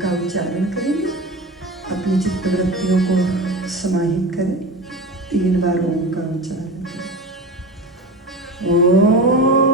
का उच्चारण करेंगे। अपनी चित्तवृत्तियों को समाहित करें। 3 बार ओम का उच्चारण करें। ओम।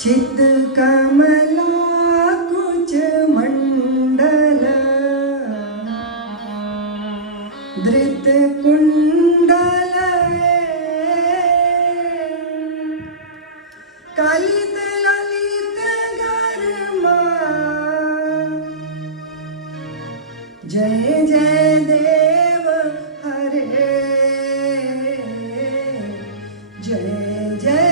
चित कमला कुच मंडल धृत कुंडल कलित ललित गर्मा जय जय देव हरे जय जय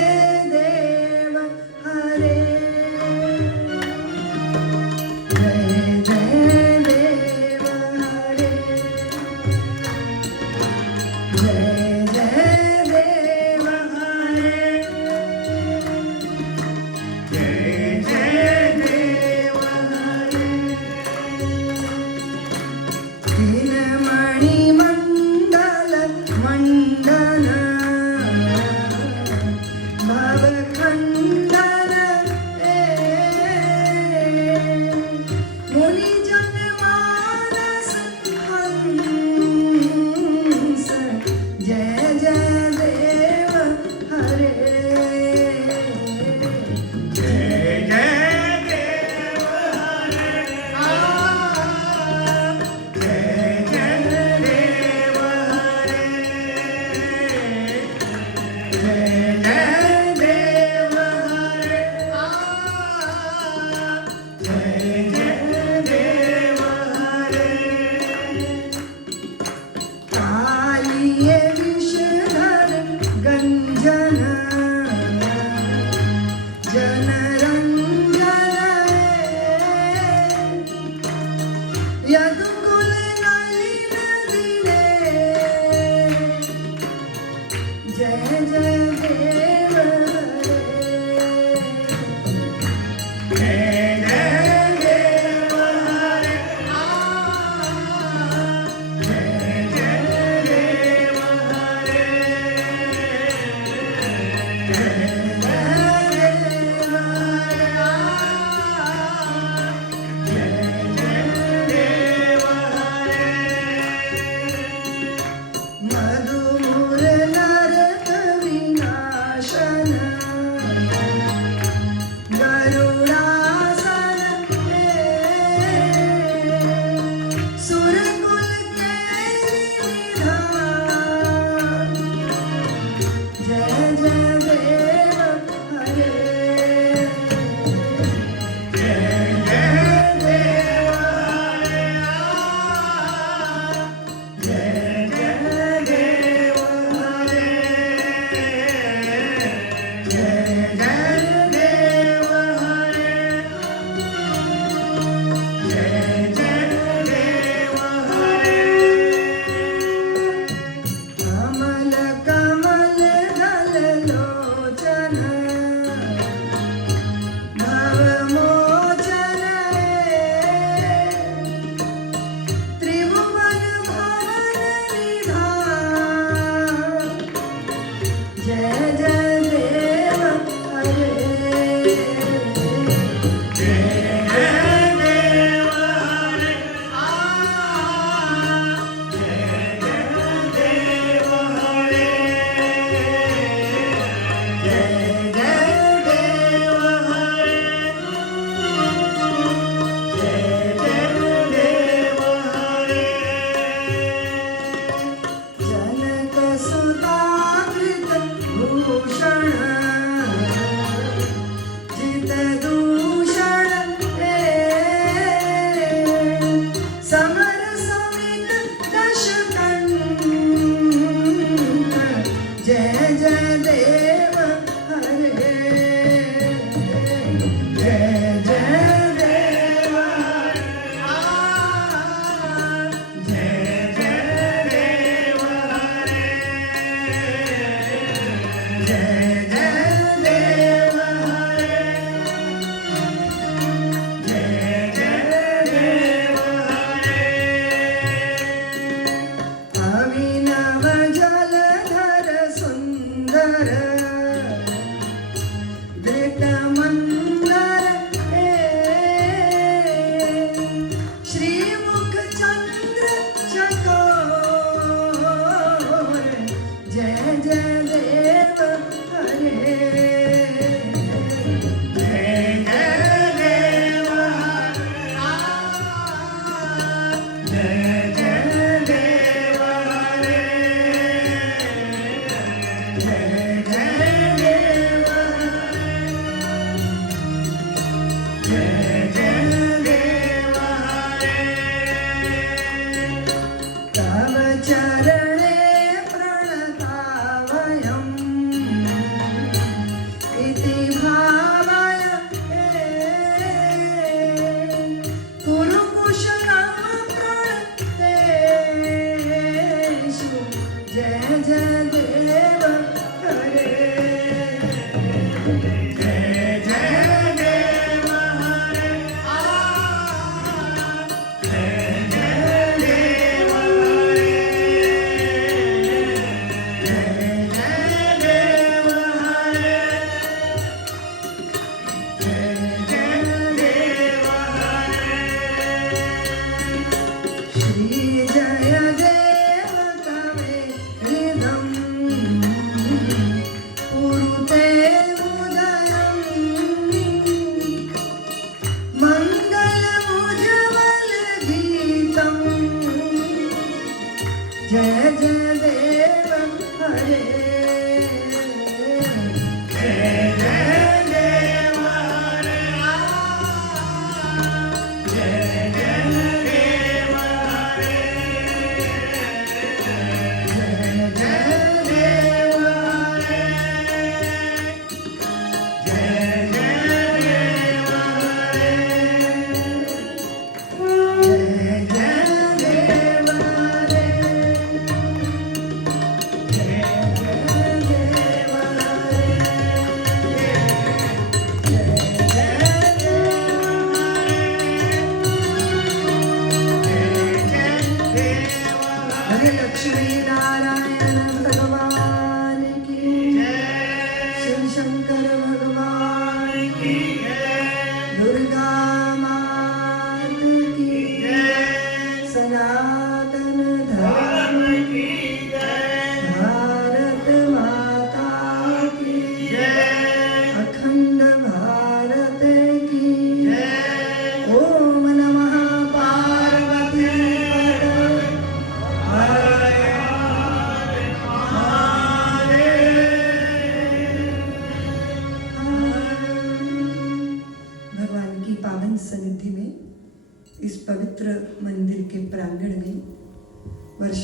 सुंदर दृढ़ मंदर श्रीमुख चंद्र चकोर जय जय देव हरे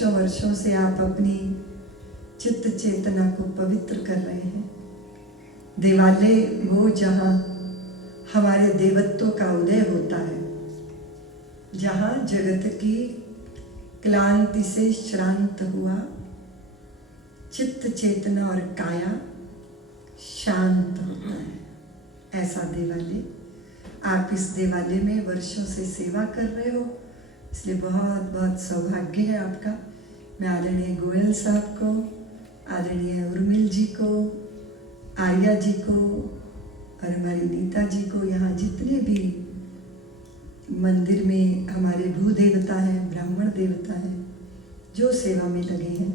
वर्षों से आप अपनी चित्त चेतना को पवित्र कर रहे हैं। देवालय वो जहाँ हमारे देवत्व का उदय होता है, जहाँ जगत की क्लांति से श्रांत हुआ चित्त चेतना और काया शांत होता है, ऐसा देवालय। आप इस देवालय में वर्षों से सेवा कर रहे हो, इसलिए बहुत बहुत सौभाग्य है आपका। मैं आदरणीय गोयल साहब को, आदरणीय उर्मिल जी को, आर्या जी को और हमारी नीता जी को, यहाँ जितने भी मंदिर में हमारे भू देवता हैं, ब्राह्मण देवता हैं, जो सेवा में लगे हैं,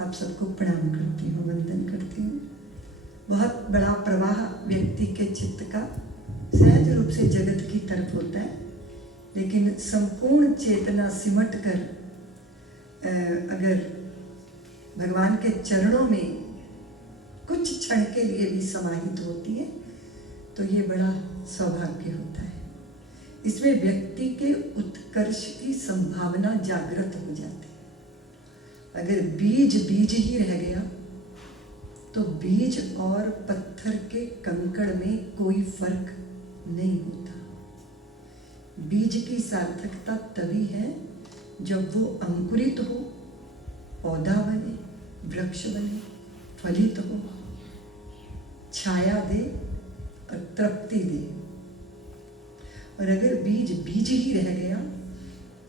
आप सबको प्रणाम करती हूँ, वंदन करती हूँ। बहुत बड़ा प्रवाह व्यक्ति के चित्त का सहज रूप से जगत की तरफ होता है, लेकिन संपूर्ण चेतना सिमट कर अगर भगवान के चरणों में कुछ क्षण के लिए भी समाहित होती है तो ये बड़ा सौभाग्य होता है। इसमें व्यक्ति के उत्कर्ष की संभावना जागृत हो जाती है। अगर बीज बीज ही रह गया तो बीज और पत्थर के कंकड़ में कोई फर्क नहीं होता। बीज की सार्थकता तभी है जब वो अंकुरित हो, पौधा बने, वृक्ष बने, फलित हो, छाया दे और तृप्ति दे। और अगर बीज बीज ही रह गया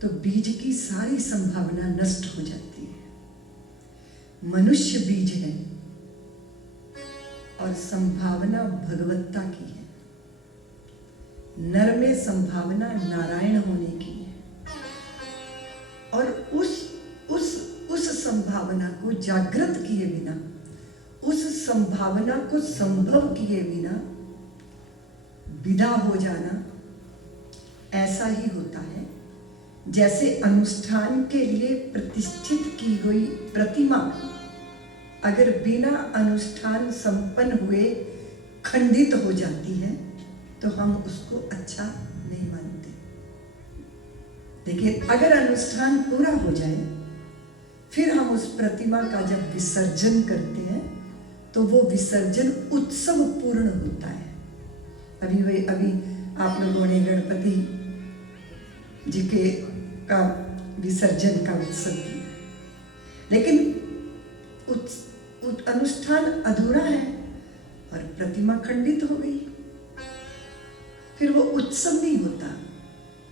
तो बीज की सारी संभावना नष्ट हो जाती है। मनुष्य बीज है और संभावना भगवत्ता की है। नर में संभावना नारायण होने की है, और उस संभावना को जागृत किए बिना, उस संभावना को संभव किए बिना विदा हो जाना ऐसा ही होता है जैसे अनुष्ठान के लिए प्रतिष्ठित की हुई प्रतिमा अगर बिना अनुष्ठान संपन्न हुए खंडित हो जाती है तो हम उसको अच्छा नहीं मानते। लेकिन अगर अनुष्ठान पूरा हो जाए फिर हम उस प्रतिमा का जब विसर्जन करते हैं तो वो विसर्जन उत्सव पूर्ण होता है। अभी आप लोगों ने गणपति जी के का विसर्जन का उत्सव किया, लेकिन अनुष्ठान अधूरा है और प्रतिमा खंडित हो गई, फिर वो उत्सव नहीं होता,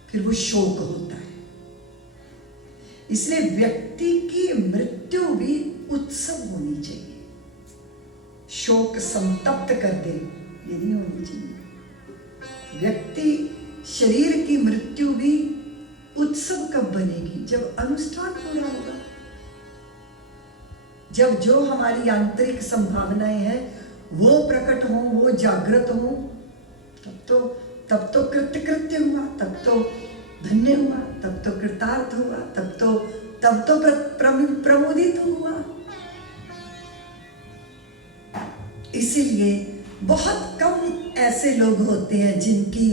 फिर वो शोक होता है। इसलिए व्यक्ति की मृत्यु भी उत्सव होनी चाहिए, शोक संतप्त कर दे ये नहीं होनी चाहिए। व्यक्ति शरीर की मृत्यु भी उत्सव कब बनेगी? जब अनुष्ठान पूरा होगा, जब जो हमारी आंतरिक संभावनाएं हैं वो प्रकट हो, वो जागृत हो, तब तो कृत्य हुआ, तब तो धन्य हुआ, तब तो कृतार्थ हुआ, तब तो प्रमोदित हुआ। इसीलिए बहुत कम ऐसे लोग होते हैं जिनकी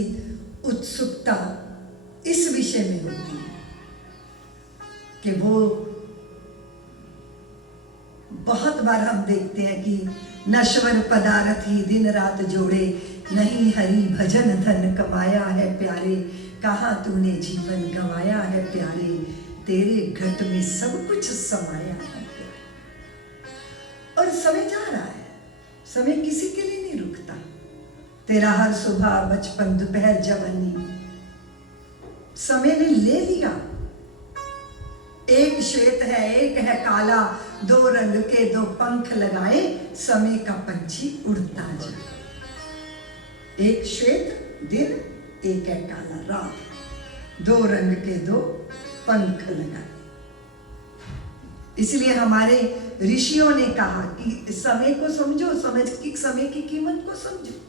उत्सुकता इस विषय में होती है कि वो बहुत बार हम देखते हैं कि नश्वर पदार्थ ही दिन रात जोड़े, नहीं हरि भजन धन कमाया है प्यारे, कहाँ तूने जीवन गंवाया है प्यारे, तेरे घट में सब कुछ समाया है प्यारे। और समय जा रहा है, समय किसी के लिए नहीं रुकता। तेरा हर सुबह बचपन दोपहर जवानी समय ने ले लिया। एक श्वेत है एक है काला, दो रंग के दो पंख लगाए, समय का पंछी उड़ता जाए। एक श्वेत दिन, एक है काला रात, दो रंग के दो पंख लगाए। इसलिए हमारे ऋषियों ने कहा कि समय को समझो, समय की कीमत को समझो।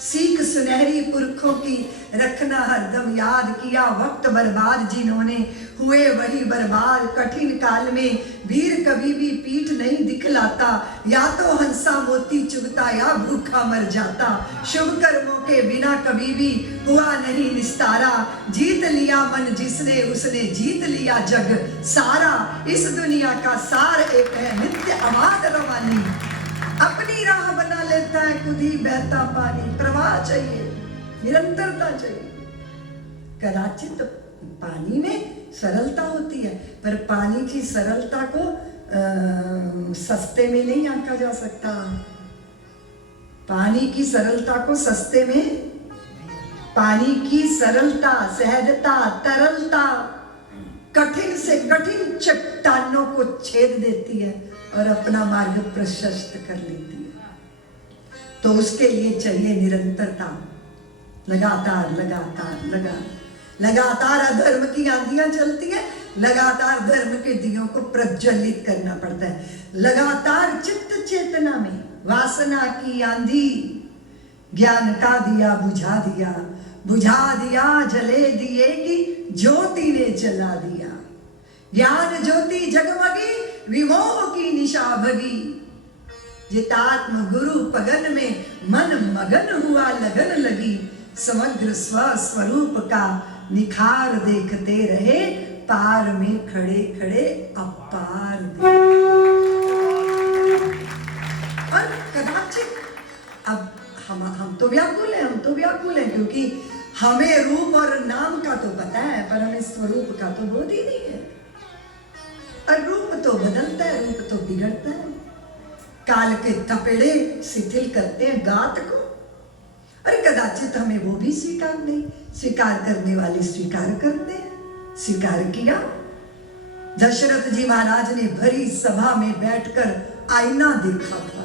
सीख सुनहरी पुरखों की रखना हरदम याद, किया वक्त बर्बाद जिन्होंने हुए वही बर्बाद। कठिन काल में वीर कभी भी पीठ नहीं दिखलाता, या तो हंसा मोती चुगता या भूखा मर जाता। शुभ कर्मों के बिना कभी भी हुआ नहीं निस्तारा, जीत लिया मन जिसने उसने जीत लिया जग सारा। इस दुनिया का सार एक है नित्य आबाद रवानी, अपनी राह बना लेता है खुद ही बहता पानी। प्रवाह चाहिए, निरंतरता चाहिए। कदाचित पानी में सरलता होती है, पर पानी की सरलता को सस्ते में नहीं आंका जा सकता। पानी की सरलता को सस्ते में, पानी की सरलता, सहजता, तरलता कठिन से कठिन चट्टानों को छेद देती है और अपना मार्ग प्रशस्त कर लेती है। तो उसके लिए चाहिए निरंतरता, लगातार अधर्म की आंधियां चलती है, लगातार धर्म के दियों को प्रज्वलित करना पड़ता है। लगातार चित्त चेतना में वासना की आंधी, ज्ञान का दिया बुझा दिया जले दिए की ज्योति ने जला दिया। ज्ञान ज्योति जगमगी विमोह की निशा भगी, जितात्म गुरु पगन में मन मगन हुआ लगन लगी। समग्र स्वरूप का निखार देखते रहे, पार में खड़े खड़े अपार और कदाचित अब हम तो व्याकुल हैं क्योंकि हमें रूप और नाम का तो पता है, पर हमें स्वरूप का तो बोध ही नहीं है। और रूप तो बदलता है, रूप तो बिगड़ता है, काल के थपेड़े शिथिल करते हैं गात को। और कदाचित हमें वो भी स्वीकार करने वाले स्वीकार करते हैं। स्वीकार किया। दशरथ जी महाराज ने भरी सभा में बैठकर आईना देखा था।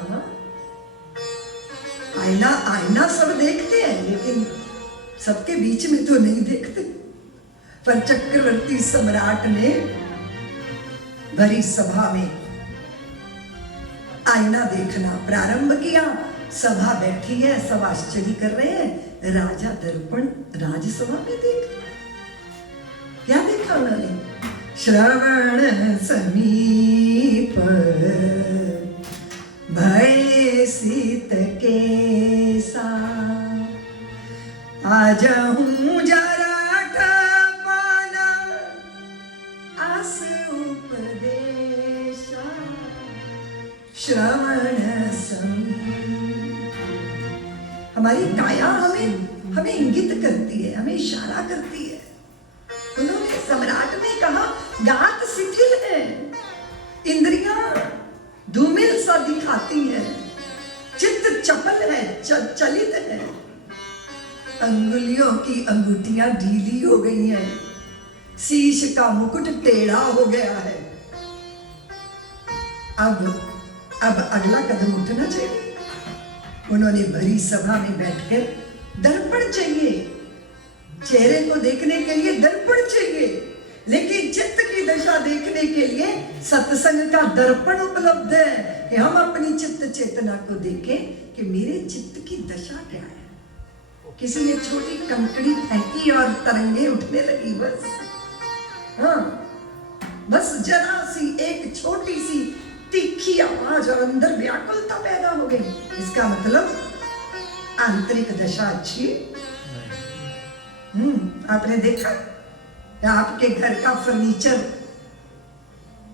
आईना आईना सब देखते हैं, लेकिन सबके बीच में तो नहीं देखते। पर चक्रवर्ती सम्राट ने भरी सभा में आईना देखना प्रारंभ किया। सभा बैठी है, सब आश्चर्य कर रहे हैं। राजा दर्पण राजसभा में देख, क्या देखा उन्होंने? श्रवण समीप भय सीत केसा, आज हूँ जराठ पाना आस उपदेशा, श्रवण समीप। हमारी काया हमें इंगित करती है, हमें इशारा करती है। उन्होंने सम्राट ने कहा गात शिथिल है, इंद्रियां धूमिल सा दिखाती है, चित्त चपल है, चलित है, अंगुलियों की अंगूठियां ढीली हो गई हैं, शीश का मुकुट टेढ़ा हो गया है। अब अगला कदम उठना चाहिए। उन्होंने भरी सभा में बैठकर दर्पण चाहिए, चेहरे को देखने के लिए दर्पण चाहिए, लेकिन चित्त की दशा देखने के लिए सत्संग का दर्पण उपलब्ध है कि हम अपनी चित्त चेतना को देखें कि मेरे चित्त की दशा क्या है। किसी ने छोटी कंकड़ी फेंकी और तरंगे उठने लगी, बस जरा सी एक छोटी सी तीखी आवाज और अंदर व्याकुलता पैदा हो गई। इसका मतलब आंतरिक दशा अच्छी। आपने देखा आपके घर का फर्नीचर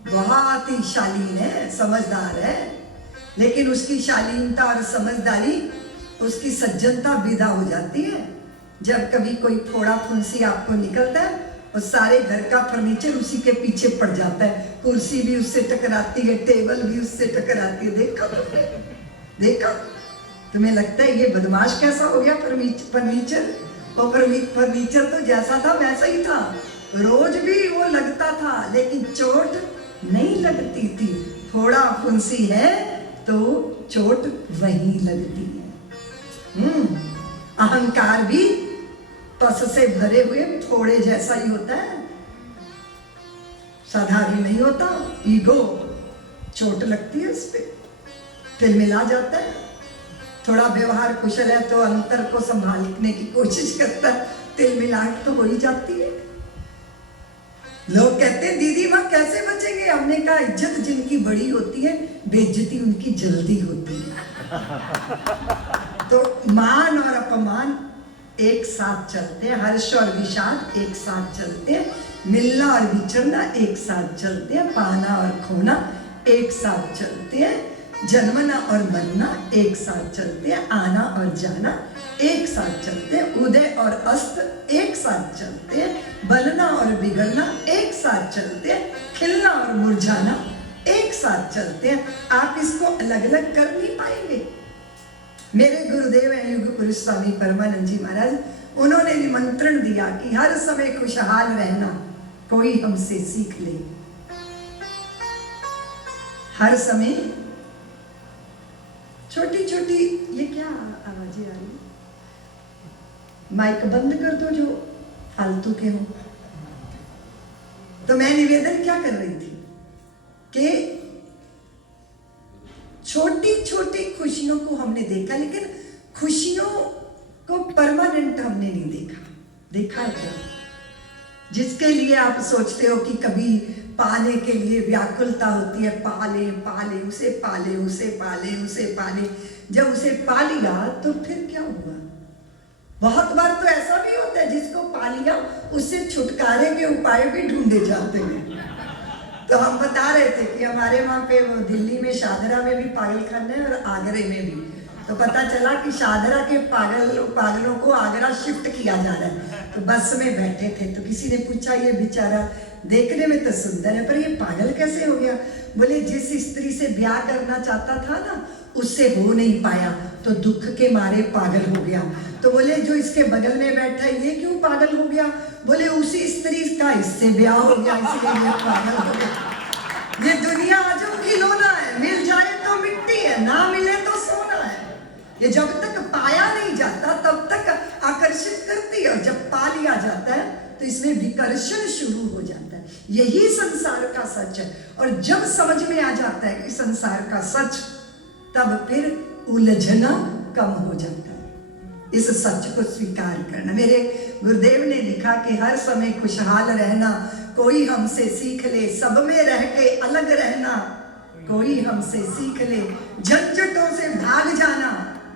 बहुत ही शालीन है, समझदार है, लेकिन उसकी शालीनता और समझदारी, उसकी सज्जनता विदा हो जाती है जब कभी कोई फोड़ा फुंसी आपको निकलता है और सारे घर का फर्नीचर उसी के पीछे पड़ जाता है। कुर्सी भी उससे टकराती है, टेबल भी उससे टकराती है। देखा तुमने? देखा? तुम्हें लगता है ये बदमाश कैसा हो गया फर्नीचर? वो फर्नीचर तो जैसा था वैसा ही था, रोज भी वो लगता था, लेकिन चोट नहीं लगती थी। थोड़ा फुंसी है तो चोट वहीं लगती है। अहंकार भी पस से भरे हुए थोड़े जैसा ही होता है, साधारण नहीं होता। ईगो चोट लगती है, उस पर तिलमिला जाता है। थोड़ा व्यवहार कुशल है तो अंतर को संभालने की कोशिश करता है, तिलमिलाहट तो हो ही जाती है। लोग कहते हैं दीदी माँ कैसे बचेंगे? हमने कहा इज्जत जिनकी बड़ी होती है, बेइज्जती उनकी जल्दी होती है। तो मान और अपमान एक साथ चलते हैं, हर्ष और विषाद एक साथ चलते हैं, मिलना और विछड़ना एक साथ चलते हैं, पाना और खोना एक साथ चलते हैं, जन्मना और मरना एक साथ चलते हैं, आना और जाना एक साथ चलते हैं, उदय और अस्त एक साथ चलते हैं, बनना और बिगड़ना एक साथ चलते हैं, खिलना और मुरझाना एक साथ चलते हैं। आप इसको अलग अलग कर नहीं पाएंगे। मेरे गुरुदेव हैं युग पुरुष स्वामी परमानंद जी महाराज, उन्होंने निमंत्रण दिया कि हर समय खुशहाल रहना कोई हमसे सीख ले। हर समय छोटी छोटी, ये क्या आवाजें आ रही? माइक बंद कर दो जो फालतू के हो। तो मैं निवेदन क्या कर रही थी कि छोटी छोटी खुशियों को हमने देखा, लेकिन खुशियों को परमानेंट हमने नहीं देखा। देखा है क्या? जिसके लिए आप सोचते हो कि कभी पाने के लिए व्याकुलता होती है, पाले पाले उसे पाले उसे पाले उसे पाले, जब उसे पा लिया तो फिर क्या हुआ? बहुत बार तो ऐसा भी होता है जिसको पा लिया उससे छुटकारे के उपाय भी ढूंढे जाते हैं। तो हम बता रहे थे कि हमारे वहाँ पे दिल्ली में शाहदरा में भी पागल खाने हैं और आगरे में भी। तो पता चला कि शाहदरा के पागलों को आगरा शिफ्ट किया जा रहा है। तो बस में बैठे थे तो किसी ने पूछा ये बेचारा देखने में तो सुंदर है पर ये पागल कैसे हो गया? बोले जिस स्त्री से ब्याह करना चाहता था ना उससे हो नहीं पाया तो दुख के मारे पागल हो गया। तो बोले जो इसके बगल में बैठा है ये क्यों पागल हो गया? बोले उसी स्त्री का इससे ब्याह हो गया इसलिए ये पागल हो गया। ये दुनिया आजम खिलौना है, मिल जाए तो मिट्टी है, ना मिले तो सोना है। ये जब तक पाया नहीं जाता तब तक आकर्षित करती है, और जब पा लिया जाता है तो इसमें विकर्षण शुरू हो जाता है। यही संसार का सच है। और जब समझ में आ जाता है कि संसार का सच, तब फिर उलझना कम हो जाता है। इस सच को स्वीकार करना। मेरे गुरुदेव ने लिखा कि हर समय खुशहाल रहना, कोई हमसे सीख ले, सब में रह के अलग रहना, कोई हमसे सीख ले, झंझटों से भाग जाना,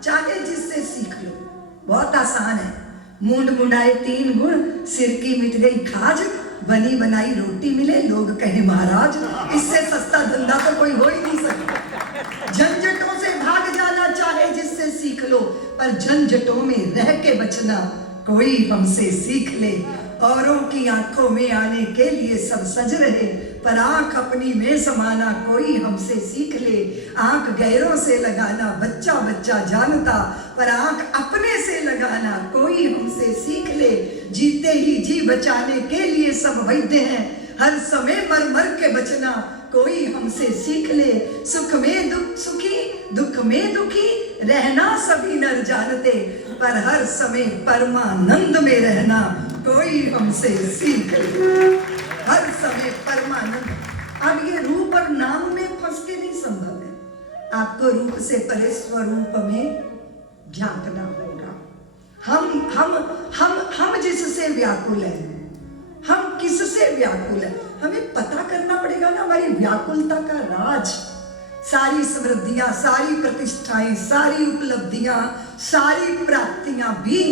चाहे जिससे सीख लो। बहुत आसान है। मूंड मुंडाए 3 गुण, सिर की मिट गई खाज, बनी बनाई रोटी मिले, लोग कहे महाराज। इससे सस्ता धंधा तो कोई हो ही नहीं सकता। झंझटों से भाग जाना, चाहे जिससे सीख लो, पर झंझटों में रह के बचना, कोई हमसे सीख ले। औरों की आंखों में आने के लिए सब सज रहे, पर आंख अपनी में समाना, कोई हमसे सीख ले। आंख गैरों से लगाना बच्चा बच्चा जानता, पर आंख अपने से लगाना, कोई हमसे सीख ले। जीते ही जी बचाने के लिए सब वैद्य हैं, हर समय मर मर के बचना, कोई हमसे सीख ले। सुख में दुख सुखी, दुख में दुखी रहना सभी नर जानते, पर हर समय परमानंद में रहना, कोई हमसे सीख ले। हर समय परमानंद। अब ये रूप और नाम में फंस के नहीं संभव है। आपको रूप से परे स्वरूप में झांकना होगा। हम जिससे व्याकुल हैं, हम किससे व्याकुल हैं, हमें पता करना पड़ेगा ना हमारी व्याकुलता का राज। सारी समृद्धियां, सारी प्रतिष्ठाएं, सारी उपलब्धियां, सारी प्राप्तियां भी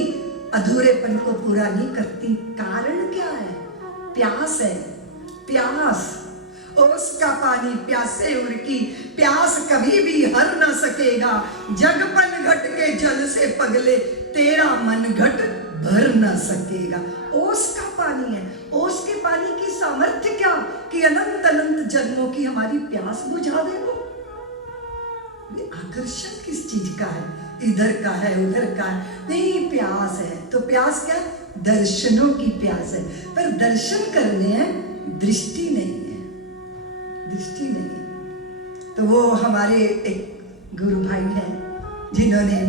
अधूरेपन को पूरा नहीं करती। कारण क्या है? प्यास है। प्यास, ओस का पानी प्यासे उरकी, प्यास कभी भी हर न सकेगा। जगपन घट के जल से पगले, तेरा मन घट भर न सकेगा। ओस का पानी है। ओस के पानी की सामर्थ्य क्या कि अनंत अनंत जन्मों की हमारी प्यास बुझा दे। वो आकर्षण किस चीज का है? इधर का है, उधर का है नहीं, प्यास है। तो प्यास क्या? दर्शनों की प्यास है। पर दर्शन करने हैं, दृष्टि नहीं है, दृष्टि नहीं है। तो वो हमारे एक गुरु भाई हैं जिन्होंने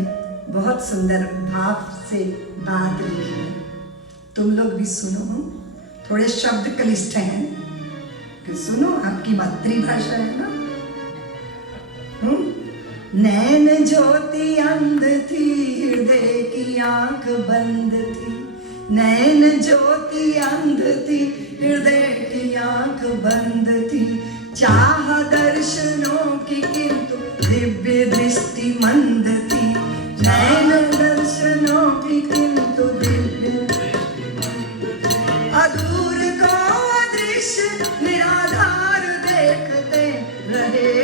बहुत सुंदर भाव से बात लिखी है। तुम लोग भी सुनो, थोड़े शब्द क्लिष्ट हैं कि सुनो, आपकी मातृभाषा है ना। नैन ज्योति अंध थी, हृदय की आंख बंद थी। नैन ज्योति अंध थी, हृदय की आंख बंद थी। चाह दर्शनों की किंतु दिव्य दृष्टि मंद थी। नैन दर्शनों की किंतु दिव्य दृष्टि मंद थी। अधूर को दृश्य निराधार देखते रहे।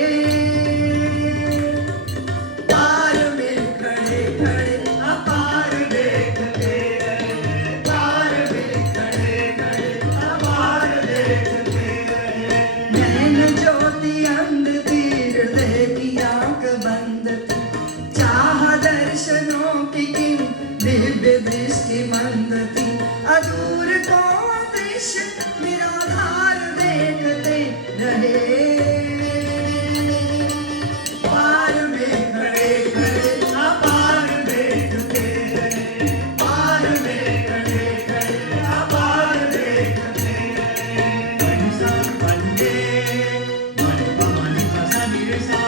मंद थी, अधूर को दृश्य निराधार देखते रहे। पार में खड़े खड़े अपार देखते रहे। पार में खड़े खड़े अपार देखते रहे। मनीषा पंडे मणिपा मणिपा सनिसा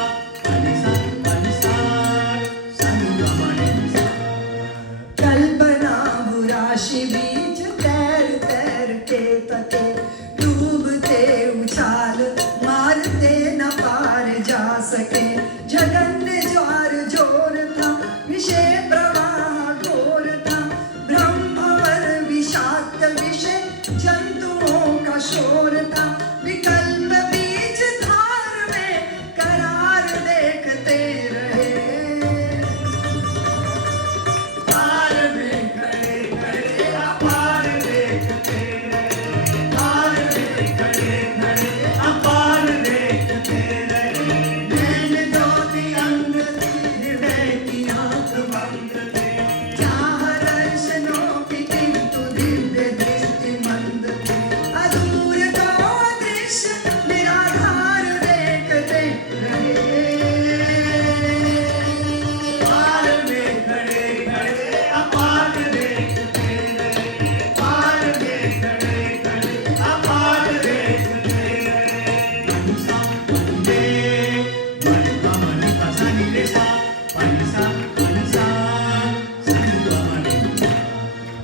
मनीषा मनीषा सनुगा मनीषा। कल्पना बुरा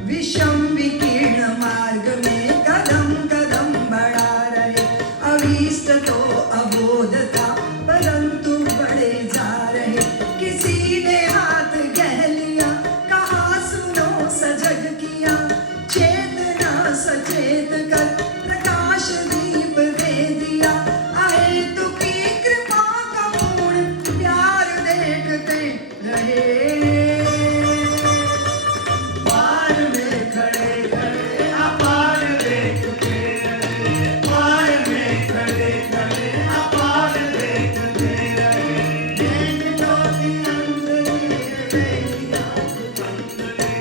विषम विकीर्ण मार्ग में कदम कदम बढ़ा रहे, अभीष्ट तो अबोध था परंतु बढ़े जा रहे। किसी ने हाथ कह लिया, कहा सुनो सजग किया, चेतना सचेत कर प्रकाश दीप दे दिया। अहेतु की कृपा का पूर्ण प्यार देखते रहे, पार में खड़े खड़े अपार देखते रहे, पार में खड़े खड़े अपार देखते रहे। नैन ज्योति अंधेरे में आँख बंद रे,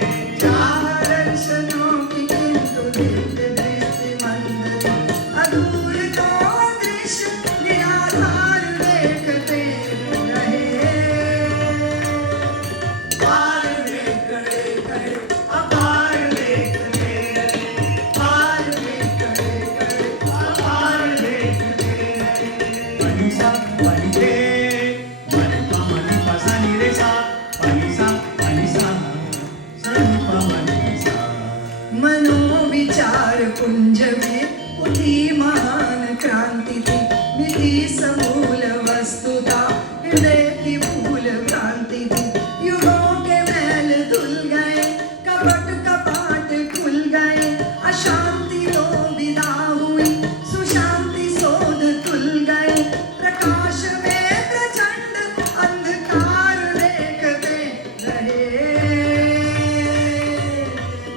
चाह दर्शनों की किंतु दिव्य दृष्टि मंद रे। अधूर को दृश्य निराधार देखते रहे, पार में खड़े खड़े अपार देखते रहे, पार में खड़े खड़े अपार देखते रहे। मनोविचार कुंज में उठी महान क्रांति थी, मिटी समूल वस्तुता हृदय की भूल भ्रांति थी। युगों के मैल धुल गए, कपट कपाट खुल गए, अशांति तो विदा हुई, सुशांति शोध तुल गए। प्रकाश में प्रचंड अंधकार देखते रहे,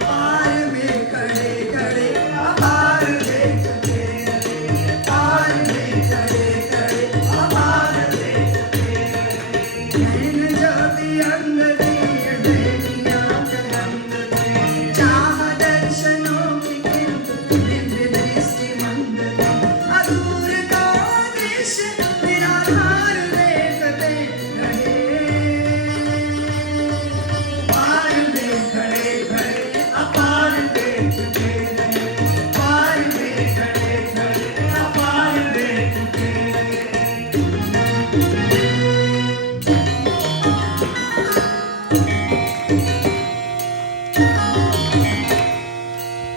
पार में खड़े खड़े अपार देखते रहे, पार में खड़े खड़े अपार देखते रहे। नैन ज्योति अंग दीर देखी आँख बंद रे, चाह दर्शनों की किंतु दिव्य दृष्टि मंद रे। अधूर का दृश्य निराधार देखते रहे, पार में खड़े खड़े अपार देखते रहे, पार में खड़े खड़े अपार देखते रहे।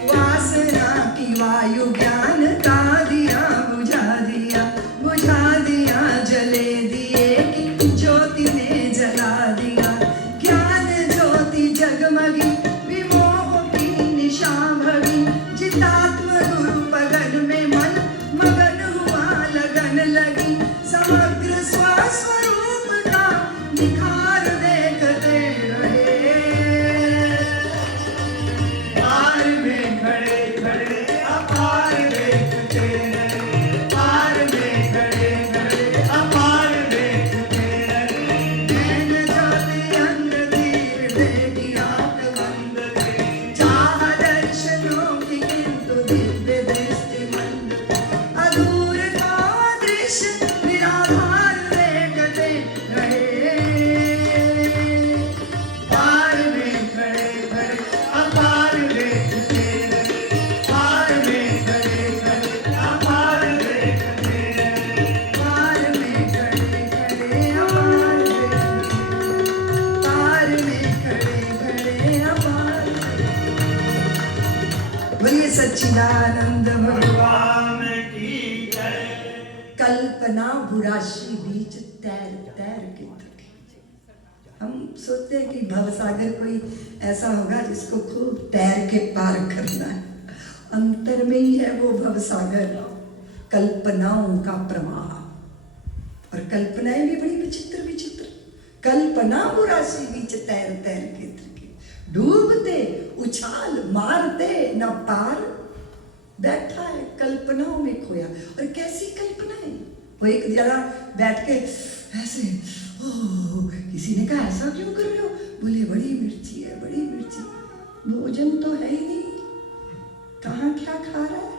वासना की वायु ज्ञान का दिया बुझा दिया, बुझा दिया जले दिए की ज्योति ने जला दिया। ज्ञान ज्योति जगमगी विमोह की निशा भगी, जितात्म गुरु पगन में मन मगन हुआ लगन लगी। समग्र स्वस्वरूप का निखार देखते रहे, पार में खड़े खड़े अपार देखते रहे, पार में खड़े खड़े अपार देखते रहे। नैन ज्योति अंग दीर देखी आँख बंद रे, चाह दर्शनों की किंतु दिव्य दृष्टि मंद रे। अधूर का दृश्य निराधार देखते रहे, पार में खड़े खड़े अपार देखते रहे, पार में खड़े खड़े अपार देखते रहे, पार में खड़े खड़े अपार देखते, पार में खड़े खड़े अपार। बोलिए सच्चिदानंद भगवान की जय। कल्पना बुराशी बीच तैर तैर के थके। हम सोचते हैं कि भवसागर कोई ऐसा होगा जिसको खूब तैर के पार करना है, अंतर में ही है वो भवसागर, कल्पनाओं का प्रवाह। और कल्पनाएं भी बड़ी विचित्र विचित्र। कल्पना बुराशी बीच तैर तैर के थके, डूबते उछाल मारते न पार, बैठा है कल्पनाओं में खोया। और कैसी कल्पनाएं, वो एक जगह बैठ के ऐसे, ओह, किसी ने कहा ऐसा क्यों कर रहे हो? बोले बड़ी मिर्ची है, बड़ी मिर्ची। भोजन तो है ही नहीं, कहाँ क्या खा रहा है?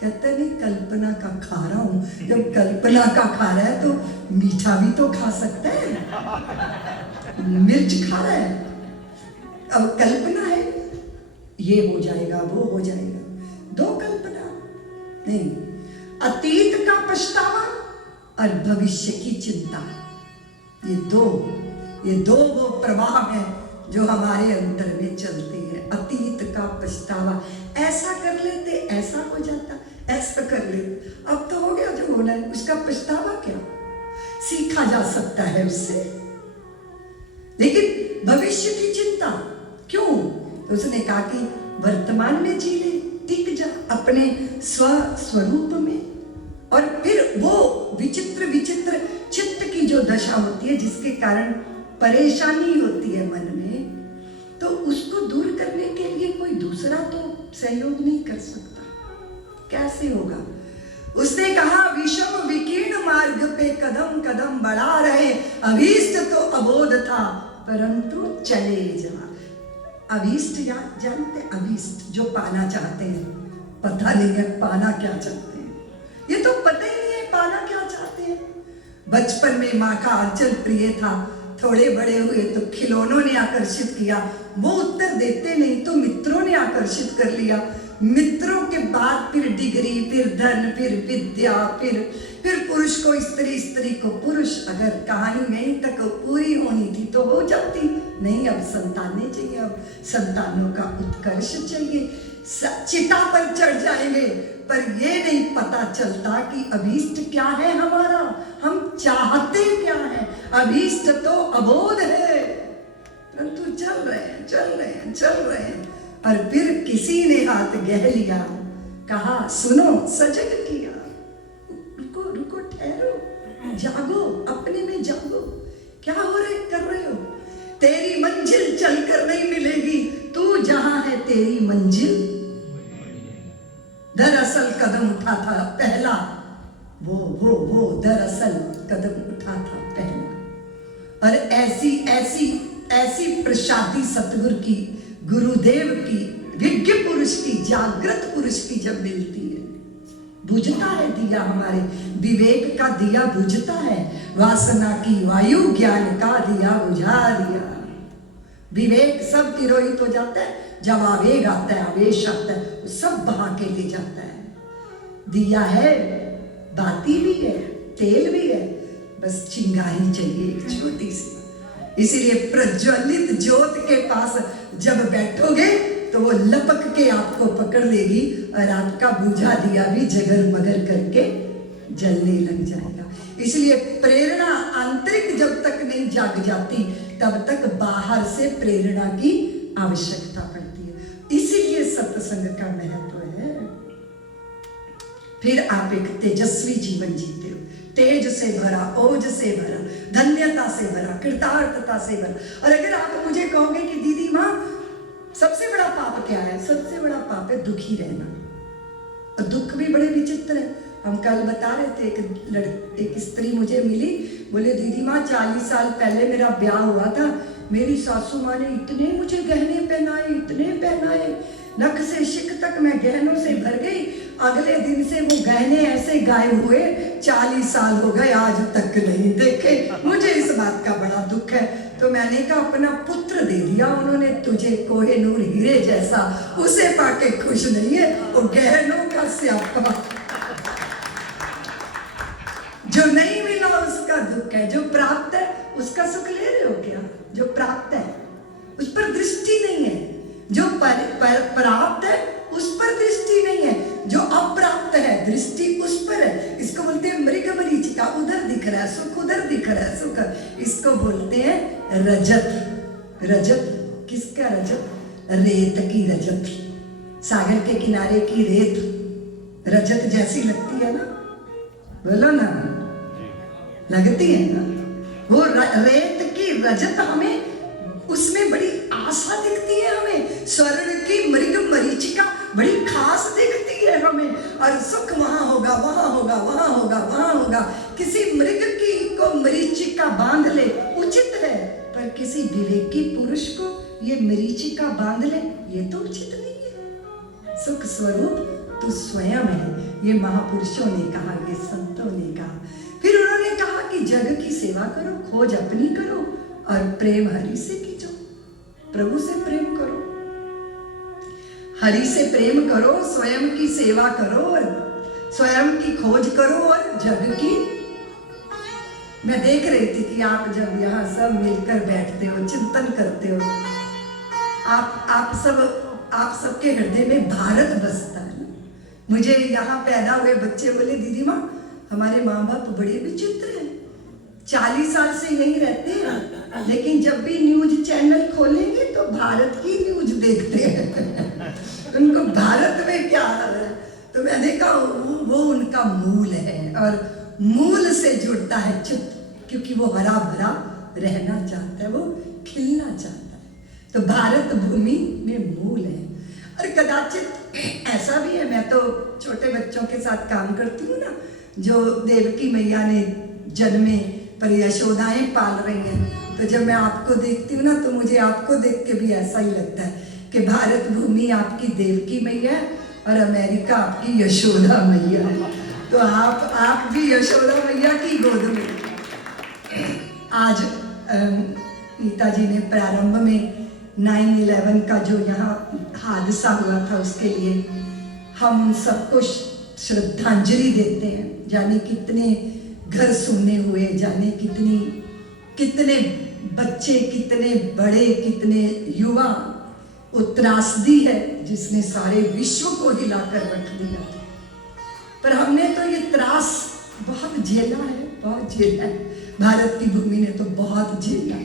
कहते नहीं कल्पना का खा रहा हूँ। जब कल्पना का खा रहा है तो मीठा भी तो खा सकता है, मिर्च खा रहा है। अब कल्पना है, ये हो जाएगा वो हो जाएगा, दो कल्पना नहीं। अतीत का पछतावा और भविष्य की चिंता, ये दो ये दो वो प्रवाह हैं जो हमारे अंदर में चलते हैं। अतीत का पछतावा, ऐसा कर लेते ऐसा हो जाता, ऐसा कर लेते, अब तो हो गया जो होना है, उसका पछतावा क्या, सीखा जा सकता है उससे। लेकिन भविष्य की चिंता क्यों? तो उसने कहा कि वर्तमान में जी ले, टिक जा अपने स्वरूप में। और फिर वो विचित्र विचित्र चित्त की जो दशा होती है जिसके कारण परेशानी होती है मन में, तो उसको दूर करने के लिए कोई दूसरा तो सहयोग नहीं कर सकता। कैसे होगा? उसने कहा विषम विकीर्ण मार्ग पे कदम कदम बढ़ा रहे, अभीष्ट तो अबोध था परंतु चले जा। अभीष्ट या जानते, अभीष्ट जो पाना चाहते हैं, पता नहीं है पाना क्या चाहते हैं, ये तो पता ही नहीं है पाना क्या चाहते हैं। बचपन में माँ का आंचल प्रिय था, थोड़े बड़े हुए तो खिलौनों ने आकर्षित किया, वो उत्तर देते नहीं तो मित्रों ने आकर्षित कर लिया, मित्रों के बाद फिर डिग्री, फिर धन, फिर विद्या, फिर पुरुष को स्त्री, स्त्री को पुरुष। अगर कहानी यहीं तक पूरी होनी थी तो हो जाती, नहीं अब संतानें चाहिए, अब संतानों का उत्कर्ष चाहिए, चिता पर चढ़ जाएंगे, पर ये नहीं पता चलता कि अभीष्ट क्या है हमारा, हम चाहते क्या है। अभीष्ट तो अबोध है, परंतु चल रहे हैं, चल रहे हैं, चल रहे हैं। और फिर किसी ने हाथ गह लिया, कहा सुनो, सजग किया, रुको रुको, ठहरो, जागो, अपने में जागो, क्या हो रहे कर रहे हो? तेरी मंजिल चलकर नहीं मिलेगी, तू जहां है तेरी मंजिल। दरअसल कदम उठा था पहला, वो दरअसल कदम उठा था पहला। और ऐसी प्रसादी सतगुरु की, गुरुदेव की, विज्ञ पुरुष की, जागृत पुरुष की जब मिलती है, बुझता है दिया, हमारे विवेक का दिया बुझता है, वासना की वायु ज्ञान का दिया बुझा दिया। विवेक सब तिरोहित हो जाता है जब आवेग आता है, आवेश आता है, वो सब बहा के ले जाता है। दिया है, बाती भी है, तेल भी है, बस चिंगारी चाहिए एक छोटी सी। इसीलिए प्रज्वलित ज्योत के पास जब बैठोगे तो वो लपक के आपको पकड़ लेगी और आपका बुझा दिया भी जगर मगर करके जलने लग जाएगा। इसलिए प्रेरणा आंतरिक जब तक नहीं जाग जाती तब तक बाहर से प्रेरणा की आवश्यकता पड़ती है। इसीलिए सत्संग का महत्व है। फिर आप एक तेजस्वी जीवन जीते हो, तेज से भरा, ओज से भरा, धन्यता से भरा, कृतार्थता से भरा। और अगर आप मुझे कहोगे कि दीदी माँ सबसे बड़ा पाप क्या है? सबसे बड़ा पाप है दुखी रहना। और दुख भी बड़े विचित्र है। हम कल बता रहे थे, एक स्त्री मुझे मिली, बोले दीदी माँ 40 साल पहले मेरा ब्याह हुआ था, मेरी सासू माँ ने इतने मुझे गहने पहनाए, इतने पहनाए, नख से शिक तक मैं गहनों से भर गई। अगले दिन से वो गहने ऐसे गायब हुए, 40 साल हो गए आज तक नहीं देखे। मुझे इस बात का बड़ा दुख है। तो मैंने कहा अपना पुत्र दे दिया उन्होंने तुझे, कोहिनूर हीरे जैसा, उसे पाके खुश नहीं है, वो गहनों का स्यापा। जो नहीं मिला उसका दुख है, जो प्राप्त है उसका सुख ले रहे हो क्या? जो प्राप्त है उस पर दृष्टि नहीं है, जो प्राप्त है उस पर दृष्टि नहीं है, जो अप्राप्त है दृष्टि उस पर है। इसको बोलते हैं मृग मरीचिका, उधर दिख रहा है सुख, उधर दिख रहा है सुख। इसको बोलते हैं रजत। रजत किसका रजत? रेत की रजत। सागर के किनारे की रेत रजत जैसी लगती है ना, बोलो ना, लगती है ना। वो रेत की रजत हमें उसमें बड़ी आशा दिखती है, हमें स्वर्ण की मृग मरीचिका बड़ी खास दिखती है हमें। और सुख वहां होगा, वहां होगा, वहां होगा, वहां होगा। किसी मृग की को मरीचिका बांध ले उचित है, पर किसी विवेकी पुरुष को ये मरीचिका बांध ले ये तो उचित नहीं है। सुख स्वरूप तू स्वयं है, ये महापुरुषों ने कहा, ये संतों ने कहा। फिर उन्होंने कहा कि जग की सेवा करो, खोज अपनी करो और प्रेम हरि से कीजो। प्रभु से प्रेम करो, हरि से प्रेम करो, स्वयं की सेवा करो और स्वयं की खोज करो और जग की मैं देख रही थी कि आप जब यहाँ सब मिलकर बैठते हो, चिंतन करते हो, आप सबके हृदय में भारत बसता है ना। मुझे यहाँ पैदा हुए बच्चे बोले, दीदी माँ हमारे माँ बाप बड़े विचित्र हैं, 40 साल से यहीं रहते हैं, लेकिन जब भी न्यूज चैनल खोलेंगे तो भारत की न्यूज देखते हैं। उनको भारत में क्या हाल है। तो मैंने कहा वो उनका मूल है, और मूल से जुड़ता है चित्त, क्योंकि वो हरा भरा रहना चाहता है, वो खिलना चाहता है। तो भारत भूमि में मूल है। और कदाचित ऐसा भी है, मैं तो छोटे बच्चों के साथ काम करती हूँ ना, जो देवकी मैया ने जन्मे पर यशोदाएं पाल रही हैं, तो जब मैं आपको देखती हूँ ना, तो मुझे आपको देख के भी ऐसा ही लगता है कि भारत भूमि आपकी देवकी मैया है और अमेरिका आपकी यशोदा मैया है। तो आप भी यशोदा मैया की गोद में। आज नीता जी ने प्रारंभ में 9/11 का जो यहाँ हादसा हुआ था, उसके लिए हम सबको श्रद्धांजलि देते हैं। जाने कितने घर सुनने हुए, जाने कितने बच्चे, कितने बड़े, कितने युवा। वो त्रासदी है जिसने सारे विश्व को हिलाकर रख दिया। पर हमने तो ये त्रास बहुत झेला है, बहुत झेला है। भारत की भूमि ने तो बहुत झेला।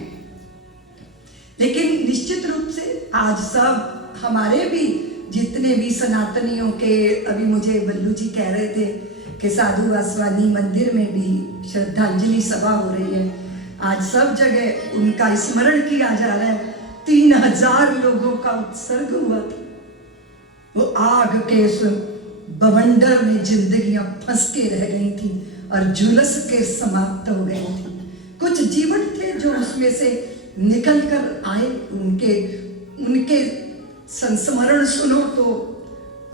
लेकिन निश्चित रूप से आज सब हमारे भी जितने भी सनातनियों के, अभी मुझे बल्लू जी कह रहे थे कि साधु वासवानी मंदिर में भी श्रद्धांजलि सभा हो रही है। आज सब जगह उनका स्मरण किया जा रहा है। 3000 लोगों का उत्सर्ग हुआ था। वो आग के उस बवंडर में जिंदगियां फंस के रह गई थी और झुलस के समाप्त हो गई थी। कुछ जीवन थे जो उसमें से निकल कर आए। उनके संस्मरण सुनो तो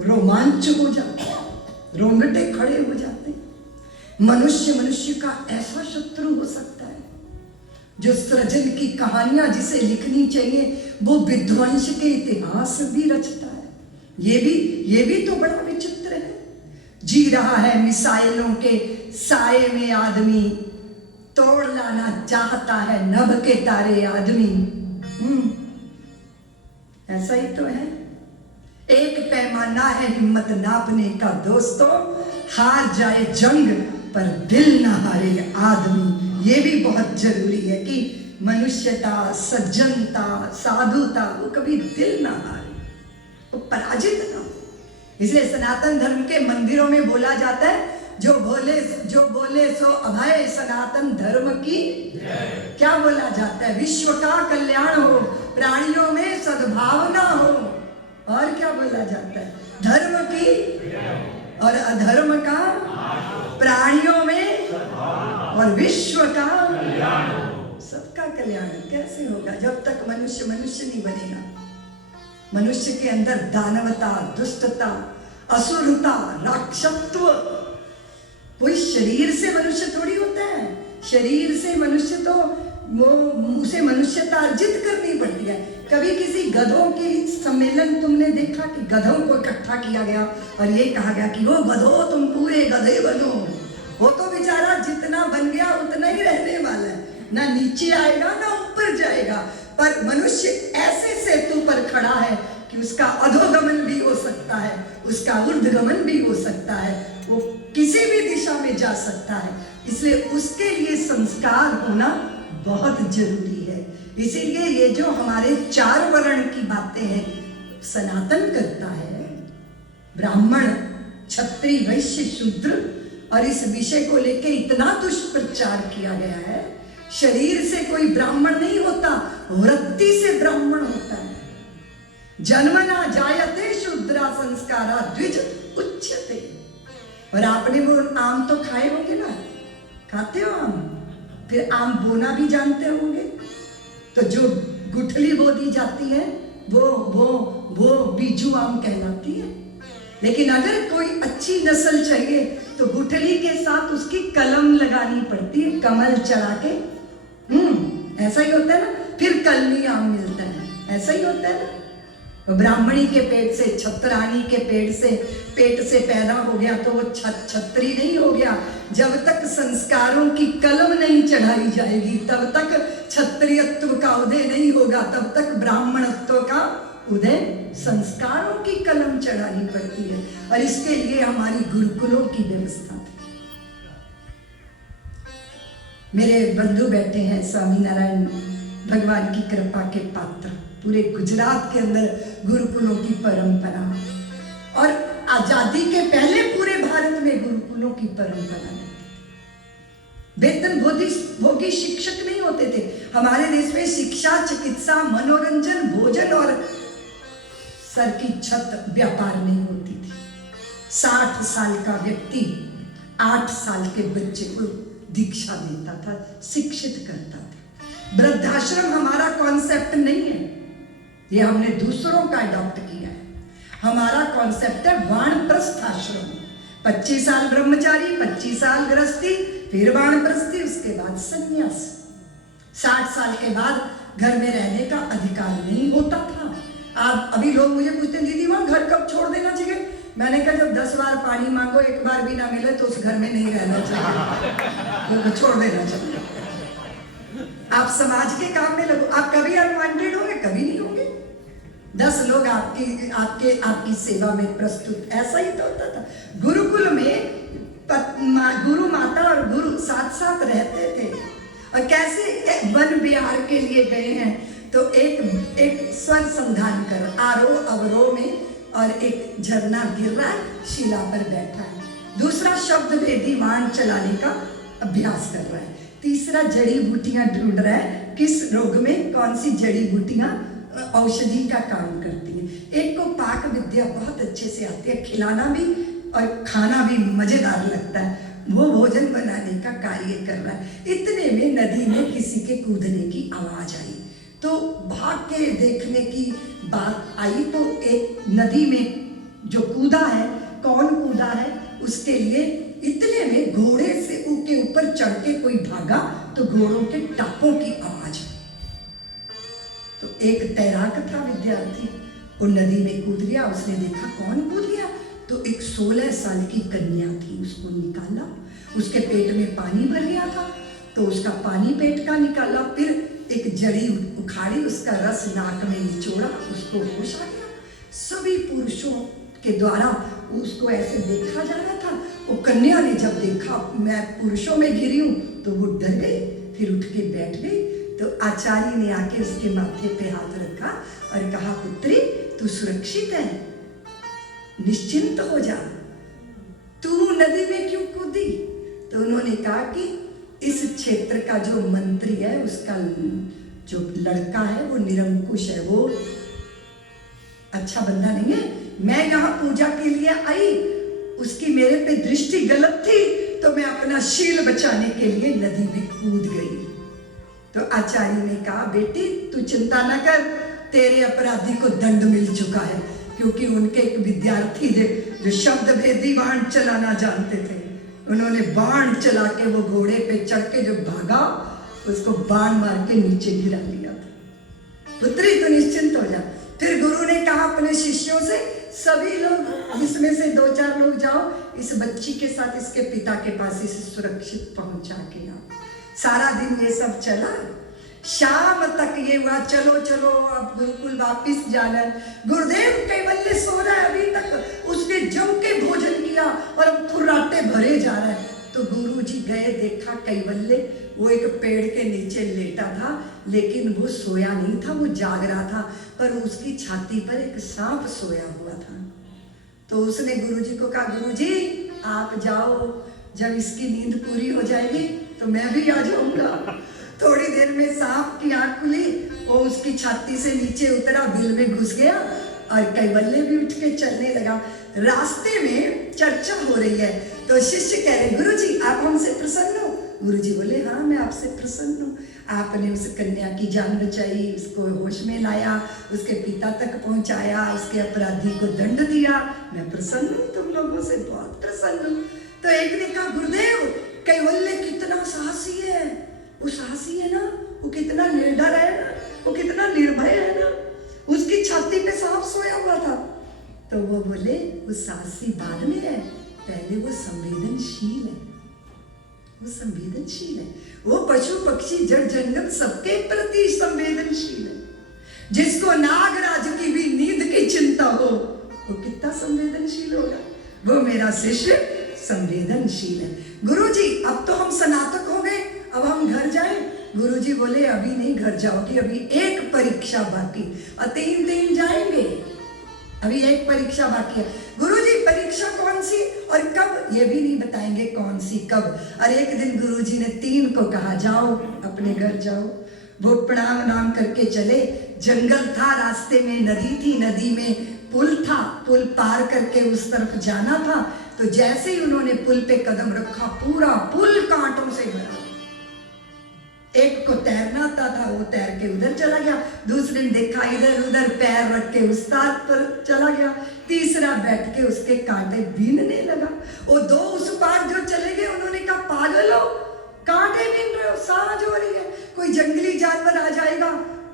रोमांच हो जाता है, रोंगटे खड़े हो जाते हैं। मनुष्य का ऐसा शत्रु हो सकता है जो सृजन की कहानियां जिसे लिखनी चाहिए वो विध्वंस के इतिहास भी रचता है। ये भी तो बड़ा विचित्र है। जी रहा है मिसाइलों के साए में आदमी, तोड़ लाना चाहता है नभ के तारे आदमी। ऐसा ही तो है। एक पैमाना है हिम्मत नापने का दोस्तों, हार जाए जंग पर दिल ना हारे आदमी। ये भी बहुत जरूरी है कि मनुष्यता, सज्जनता, साधुता वो कभी दिल ना हारे, वो पराजित ना हो। इसलिए सनातन धर्म के मंदिरों में बोला जाता है, जो बोले सो अभय सनातन धर्म की। क्या बोला जाता है? विश्व का कल्याण हो, प्राणियों में सद्भावना हो। और क्या बोला जाता है? धर्म की और अधर्म का, प्राणियों में और विश्व का, सबका कल्याण। कैसे होगा जब तक मनुष्य नहीं बनेगा? मनुष्य के अंदर दानवता, दुष्टता, असुरता, राक्षसत्व, कोई शरीर से मनुष्य थोड़ी होता है। शरीर से मनुष्य तो उसे मनुष्यता अर्जित करनी पड़ती है। कभी किसी गधों की सम्मेलन तुमने देखा कि गधों को इकट्ठा किया गया और ये कहा गया कि वो गधो तुम पूरे गधे बनो? वो तो बेचारा जितना बन गया उतना ही रहने वाला है, ना नीचे आएगा ना ऊपर जाएगा। पर मनुष्य ऐसे सेतु पर खड़ा है कि उसका अधोगमन भी हो सकता है, उसका ऊर्ध्वगमन भी हो सकता है, वो किसी भी दिशा में जा सकता है। इसलिए उसके लिए संस्कार होना बहुत जरूरी है। इसीलिए ये जो हमारे 4 वर्ण की बातें हैं सनातन करता है, ब्राह्मण, क्षत्रिय, वैश्य, शूद्र, और इस विषय को लेकर इतना दुष्प्रचार किया गया है। शरीर से कोई ब्राह्मण नहीं होता, वृत्ति से ब्राह्मण होता है। जन्मना जायते शूद्रा संस्कारा द्विज उच्यते। और आपने वो आम तो खाए होंगे ना, खाते हो आम? फिर आम बोना भी जानते होंगे। तो जो गुठली बो दी जाती है वो बीजू आम कहलाती है। लेकिन अगर कोई अच्छी नस्ल चाहिए तो गुठली के साथ उसकी कलम लगानी पड़ती है, कमल चढ़ा के। ऐसा ही होता है ना। फिर कलमी आम मिलता है, ऐसा ही होता है ना। ब्राह्मणी के पेट से, छत्राणी के पेट से पैदा हो गया तो वो छत्री नहीं हो गया। जब तक संस्कारों की कलम नहीं चढ़ाई जाएगी तब तक क्षत्रियत्व का उदय नहीं होगा, तब तक ब्राह्मणत्व का उदय संस्कारों की कलम चढ़ानी पड़ती है। और इसके लिए हमारी गुरुकुलों की व्यवस्था थी। मेरे बंधु बैठे हैं स्वामी नारायण भगवान की कृपा के पात्र। पूरे गुजरात के अंदर गुरुकुलों की परंपरा, और आजादी के पहले पूरे भारत में गुरुकुलों की परंपरा है। वेतन भोगी शिक्षक नहीं होते थे हमारे देश में। शिक्षा, चिकित्सा, मनोरंजन, भोजन और सर की छत व्यापार नहीं होती थी। 60 साल का व्यक्ति 8 साल के बच्चे को दीक्षा देता था, शिक्षित करता था। वृद्धाश्रम हमारा कॉन्सेप्ट नहीं है, ये हमने दूसरों का अडॉप्ट किया है। हमारा कॉन्सेप्ट है वानप्रस्थ आश्रम। 25 साल ब्रह्मचारी, 25 साल गृहस्थी, फिर वानप्रस्थी, उसके बाद संन्यास। 60 साल के बाद घर में रहने का अधिकार नहीं होता था। आप अभी लोग मुझे पूछते हैं दीदी वहाँ घर कब छोड़ देना चाहिए? मैंने कहा जब 10 बार पानी मांगो, एक बार भी ना मिले तो उस घर में नहीं रहना चाहिए, छोड़ देना चाहिए। आप समाज के काम में लगो, आप कभी अनवांटेड होंगे, कभी नहीं होंगे। 10 लोग आपकी सेवा में प्रस्तुत, ऐसा ही तो होता था। गुरुकुल में गुरु माता और गुरु साथ साथ रहते थे। और कैसे वन विहार के लिए गए हैं तो एक स्वर संधान कर आरोह अवरोह में, और एक झरना गिर रहा है, शिला पर बैठा है। दूसरा शब्द भेदी वाण चलाने का अभ्यास कर रहा है। तीसरा जड़ी बूटियां ढूंढ रहा है, किस रोग में कौन सी जड़ी बूटियां औषधि का काम करती हैं। एक को पाक विद्या बहुत अच्छे से आती है, खिलाना भी और खाना भी मजेदार लगता है, वो भोजन बनाने का कार्य कर रहा है। इतने में नदी में किसी के कूदने की आवाज आई, तो भाग के देखने की बात आई। तो एक नदी में जो कूदा है, कौन कूदा है, उसके लिए इतने में घोड़े से के ऊपर चढ़ के कोई भागा तो घोड़ों के टापों की आवाज। तो एक तैराक था विद्यार्थी, वो नदी में कूद गया। उसने देखा कौन कूद गया, तो एक 16 साल की कन्या थी, उसको निकाला। उसके पेट में पानी भर गया था तो उसका पानी पेट का निकाला। फिर एक जड़ी उखाड़ी, उसका रस नाक में निचोड़ा, उसको होश आ गया। सभी पुरुषों के द्वारा उसको ऐसे देखा जा रहा था। वो कन्या ने जब देखा मैं पुरुषों में घिरी हूं तो वो डर गई, फिर उठ के बैठ गई। तो आचार्य ने आके उसके माथे पे हाथ रखा और कहा पुत्री तू सुरक्षित है, निश्चिंत हो जा, तू नदी में क्यों कूदी? तो उन्होंने कहा कि इस क्षेत्र का जो मंत्री है, उसका जो लड़का है वो निरंकुश है, वो अच्छा बंदा नहीं है। मैं यहाँ पूजा के लिए आई, उसकी मेरे पे दृष्टि गलत थी तो मैं अपना शील बचाने के लिए नदी में कूद गई। तो आचार्य ने कहा बेटी तू चिंता न कर, तेरे अपराधी को दंड मिल चुका है। क्योंकि उनके एक विद्यार्थी थे जो शब्द भेदी बाण चलाना जानते थे, उन्होंने बाण चला के वो घोड़े पे चढ़ के जो भागा उसको बाण मार के नीचे गिरा लिया था। पुत्री तो निश्चिंत हो जा। फिर गुरु ने कहा अपने शिष्यों से सभी लोग इसमें से 2-4 लोग जाओ, इस बच्ची के साथ इसके पिता के पास इसे सुरक्षित पहुंचा के आओ। सारा दिन ये सब चला, शाम तक ये हुआ चलो चलो अब गुरुकुल वापिस जाना है। गुरुदेव कैवल्य सो रहा है अभी तक, उसने जम के भोजन किया और फुर्राटे भरे जा रहा है। तो गुरु जी गए, देखा कैवल्य वो एक पेड़ के नीचे लेटा था, लेकिन वो सोया नहीं था, वो जाग रहा था, पर उसकी छाती पर एक सांप सोया हुआ था। तो उसने गुरु जी को कहा गुरु जी आप जाओ, जब इसकी नींद पूरी हो जाएगी तो मैं भी आ जाऊंगा। थोड़ी देर में सांप की आंख खुली, वो उसकी छाती से नीचे उतरा, बिल में घुस गया और कैवल्य भी उठ के चलने लगा। रास्ते में चर्चा हो रही है तो शिष्य कह रहे गुरुजी आप हमसे प्रसन्न हो? गुरुजी बोले हाँ मैं आपसे प्रसन्न हूँ, आपने उस कन्या की जान बचाई, उसको होश में लाया, उसके पिता तक पहुँचाया, उसके अपराधी को दंड दिया, मैं प्रसन्न हूँ, तुम लोगों से बहुत प्रसन्न हूँ। तो एक ने कहा गुरुदेव कैवल्य कितना साहसी है, वो साहसी है ना, वो कितना निर्डर है ना, वो कितना निर्भय है ना, उसकी छाती पे सांप सोया हुआ था। तो वो बोले वो साहसी बाद में है, पहले वो संवेदनशील है, वो संवेदनशील है। वो पशु पक्षी जड़ जंगल सबके प्रति संवेदनशील है। जिसको नागराज की भी नींद की चिंता हो वो कितना संवेदनशील होगा। वो मेरा शिष्य संवेदनशील है। गुरुजी अब तो हम स्नातक हो गए, अब हम घर जाएं। गुरुजी बोले अभी नहीं घर जाओगी, अभी एक परीक्षा बाकी और 3 दिन जाएंगे, अभी एक परीक्षा बाकी है। गुरुजी परीक्षा कौन सी और कब, ये भी नहीं बताएंगे कौन सी कब। और एक दिन गुरुजी ने 3 को कहा जाओ अपने घर जाओ। वो प्रणाम करके चले। जंगल था, रास्ते में नदी थी, नदी में पुल था, पुल पार करके उस तरफ जाना था। तो जैसे ही उन्होंने पुल पे कदम रखा पूरा पुल कांटों से भरा। एक को तैरना आता था, वो तैर के उधर चला गया। दूसरे ने देखा इधर उधर पैर रख के उस तार पर चला गया। तीसरा बैठ के उसके कांटे बीनने लगा। वो 2 उस पार जो चले गए, उन्होंने कहा पागल हो, कांटे बीन रहे हो, सांझ हो रही है, कोई जंगली जानवर आ जाएगा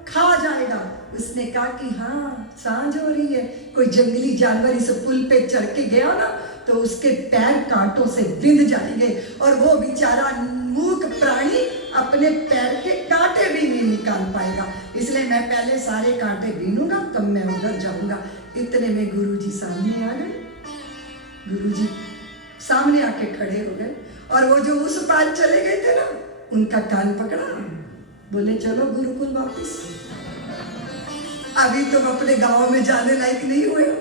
खा जाएगा। उसने कहा कि हाँ सांझ हो रही है, कोई जंगली जानवर इस पुल पे चढ़ के गया ना तो उसके पैर कांटों से बिंध जाएंगे और वो बेचारा मूक प्राणी अपने पैर के कांटे भी नहीं निकाल पाएगा। इसलिए मैं पहले सारे कांटे बीनूंगा तब मैं उधर जाऊंगा। इतने में गुरुजी सामने आ गए। गुरुजी सामने आके खड़े हो गए और वो जो उस पार चले गए थे ना, उनका कान पकड़ा, बोले चलो गुरुकुल वापिस, अभी तुम अपने गांव में जाने लायक नहीं हुए हो,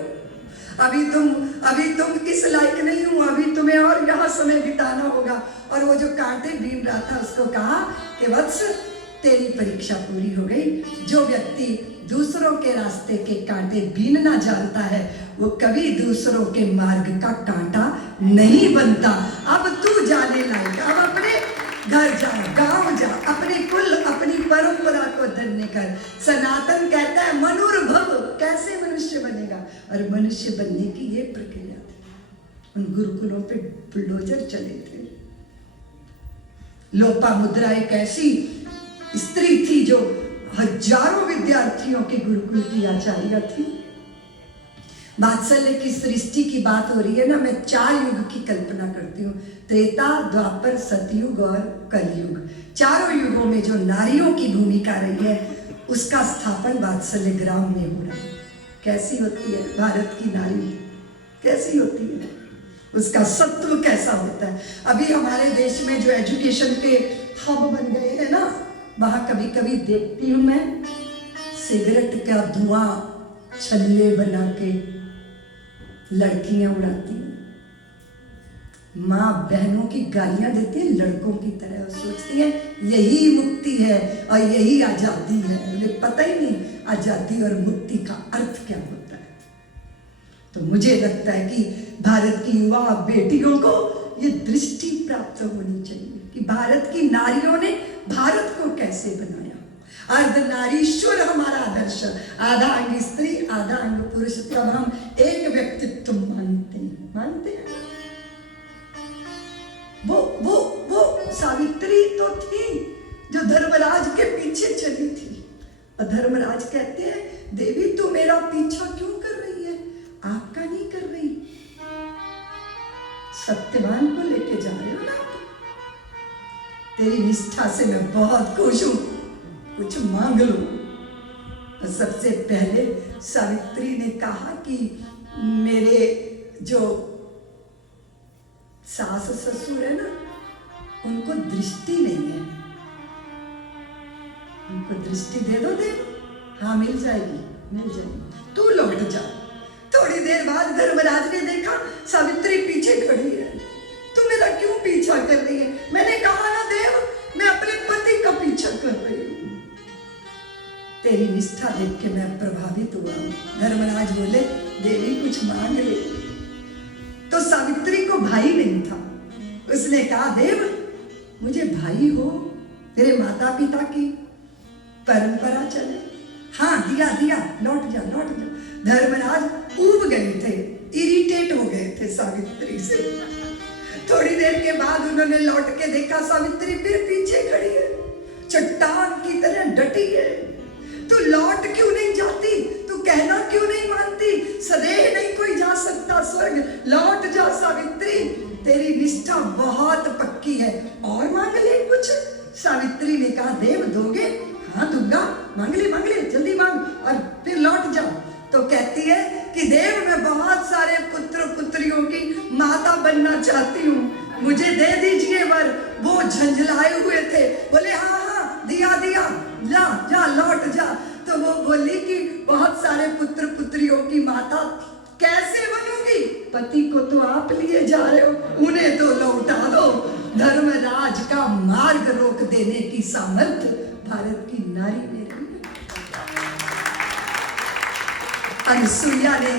अभी तुम इस लायक नहीं हो, अभी तुम्हें और यहाँ समय बिताना होगा। और वो जो कांटे बीन रहा था उसको कहा कि वत्स तेरी परीक्षा पूरी हो गई। जो व्यक्ति दूसरों के रास्ते के कांटे बीनना जानता है वो कभी दूसरों के मार्ग का कांटा नहीं बनता। अब तू जाने लायक, अब अपने घर जा, गांव जा, अपनी कुल अपनी परंपरा को धन्य कर। सनातन कहता है मनुर्भव, कैसे मनुष्य बनेगा, और मनुष्य बनने की ये प्रक्रिया थी। उन गुरुकुलों पे बुलडोजर चले थे। लोपामुद्रा एक ऐसी स्त्री थी जो हजारों विद्यार्थियों के गुरुकुल की आचार्य थी। वात्सल्य की सृष्टि की बात हो रही है ना, मैं 4 युग की कल्पना करती हूँ, त्रेता, द्वापर, सतयुग और कलयुग। 4 युगों में जो नारियों की भूमिका रही है उसका स्थापन वात्सल्य ग्राम में हो रहा है। कैसी होती है भारत की नारी, कैसी होती है, उसका सत्व कैसा होता है। अभी हमारे देश में जो एजुकेशन के हब बन गए हैं ना, वहाँ कभी कभी देखती हूँ मैं सिगरेट का धुआं छल्ले बना के लड़कियां उड़ाती हैं, माँ बहनों की गालियां देती है लड़कों की तरह, और सोचती है यही मुक्ति है और यही आजादी है। उन्हें पता ही नहीं आजादी और मुक्ति का अर्थ क्या होता है। तो मुझे लगता है कि भारत की युवा बेटियों को ये दृष्टि प्राप्त होनी चाहिए कि भारत की नारियों ने भारत को कैसे बनाया। अर्धनारीश्वर हमारा आदर्श, आधा अंग स्त्री आधा अंग पुरुष, तब हम एक व्यक्तित्व मानते हैं। वो सावित्री तो थी जो धर्मराज के पीछे चली थी, और धर्मराज कहते हैं देवी तू मेरा पीछा क्यों कर रही है, आपका नहीं कर रही, सत्यवान को लेके जा रहे हो ना, तेरी निष्ठा से मैं बहुत खुश हूं, कुछ मांग लो। सबसे पहले सावित्री ने कहा कि मेरे जो सास ससुर है ना उनको दृष्टि नहीं है, उनको दृष्टि दे दो, हाँ मिल जाएगी, तू लौट जा। थोड़ी देर बाद धर्मराज ने देखा सावित्री पीछे खड़ी है, तू मेरा क्यों पीछा कर रही है। मैंने कहा ना देव मैं अपने पति का पीछा कर रही हूं, तेरी निष्ठा देख के मैं प्रभावित हुआ हूं। धर्मराज बोले देवी कुछ मांग ले। तो सावित्री को भाई नहीं था, उसने कहा देव मुझे भाई हो, तेरे माता पिता की परंपरा चले। हाँ दिया लौट जा। धर्मराज ऊब गए थे, इरिटेट हो गए थे सावित्री से। थोड़ी देर के बाद उन्होंने लौट के देखा सावित्री फिर पीछे खड़ी है, चट्टान की तरह डटी है। तू लौट क्यों नहीं जाती, तू कहना क्यों नहीं मानती। सदैव नहीं कोई जा सकता स्वर्ग, लौट जा सावित्री, तेरी निष्ठा बहुत पक्की है, और मांग ले कुछ। सावित्री ने कहा देव दोगे? हाँ दूंगा, मांग ले जल्दी मांग और फिर लौट जा। तो कहती है कि देव मैं बहुत सारे पुत्र पुत्रियों की माता बनना चाहती हूँ, मुझे दे दीजिए वर। वो झंझलाए हुए थे, बोले हाँ हाँ दिया, ला जा लौट जा। तो वो बोली कि बहुत सारे पुत्र पुत्रियों की माता कैसे बनूंगी? पति को तो आप लिए जा रहे हो, उन्हें तो लौटा दो। धर्मराज का मार्ग रोक देने की सामर्थ्य भारत की नारी में रही है। अनसुईया ने,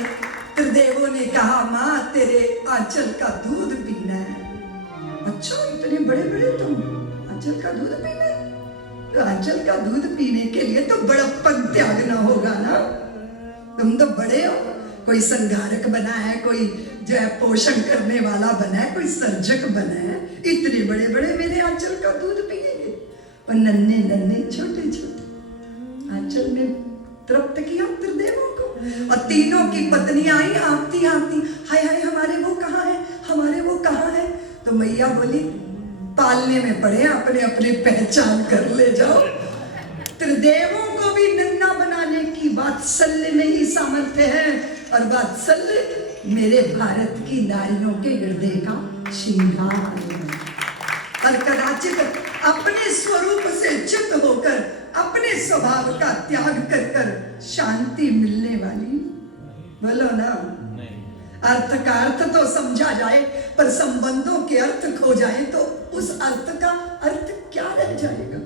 त्रिदेवों ने कहा माँ तेरे आंचल का दूध पीना है। अच्छा इतने बड़े बड़े तुम, आंचल का दूध पीना है? तो आंचल का दूध पीने के लिए तो बड़प्पन त्यागना होगा ना, तुम तो बड़े हो, कोई संघारक बना है, कोई जो है पोषण करने वाला बना है, कोई सर्जक बना है, इतने बड़े बड़े मेरे आंचल का दूध पिएंगे? और नन्हे नन्हे छोटे छोटे आंचल में तृप्त किया त्रिदेवों को। और तीनों की पत्नियां आई आंकती आंकती, हाय हाय हमारे वो कहाँ है, हमारे वो कहाँ है? तो मैया बोली पालने में पड़े, अपने अपने पहचान कर ले जाओ। त्रिदेवों को भी नन्हा बनाने की वात्सल्य में ही सामर्थ्य है, और वात्सल्य मेरे भारत की नारियों के हृदय का श्रृंगार है। और कदाचित अपने स्वरूप से चित होकर, अपने स्वभाव का त्याग कर कर शांति मिलने वाली, बोलो ना। अर्थ का अर्थ तो समझा जाए, पर संबंधों के अर्थ खो जाए तो उस अर्थ का अर्थ क्या रह जाएगा?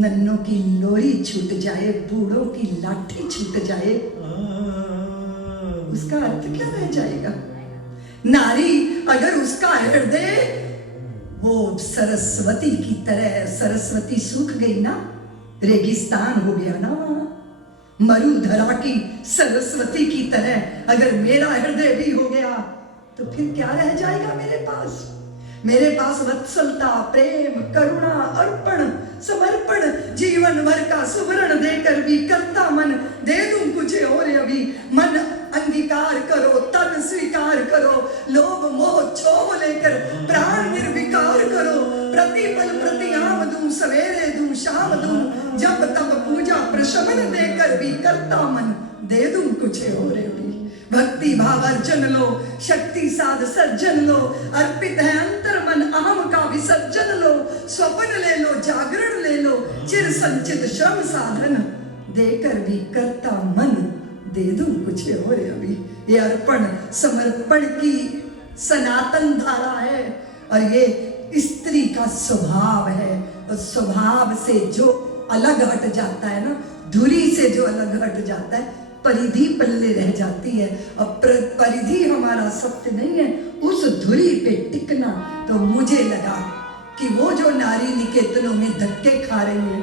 नन्नों की लोरी छूट जाए, बूढ़ों की लाठी छूट जाए, उसका अर्थ क्या रह जाएगा? नारी अगर उसका हृदय वो सरस्वती की तरह, सरस्वती सूख गई ना, रेगिस्तान हो गया ना, मरुधरा की सरस्वती की तरह अगर मेरा हृदय भी हो गया, तो फिर क्या रह जाएगा मेरे पास? मेरे पास वत्सलता, प्रेम, करुणा, अर्पण, समर्पण, जीवन भर का सुवर्ण देकर भी करता मन दे दूं कुछ और अभी। मन अंगीकार करो, तन स्वीकार करो, लोभ मोह क्षोभ लेकर प्राण निर्विकार करो। प्रतिपल प्रतियाम दूं, सवेरे दूं, शाम दूं, जब तब पूजा प्रशमन देकर भी करता मन दे दूं कुछ और अभी। भक्ति भाव अर्जन लो, शक्ति साध सर्जन लो, अर्पित है अंतर मन अहम का विसर्जन लो। स्वप्न ले लो, जागरण ले लो, चिर संचित श्रम साधन देकर भी करता मन दे दूं कुछ और अभी। ये अर्पण समर्पण की सनातन धारा है, और ये स्त्री का स्वभाव है। और स्वभाव से जो अलग हट जाता है ना, धुरी से जो अलग हट जाता है, परिधि पल्ले रह जाती है। और परिधि हमारा सत्य नहीं है, उस धुरी पे टिकना। तो मुझे लगा कि वो जो नारी निकेतनों में धक्के खा रही है,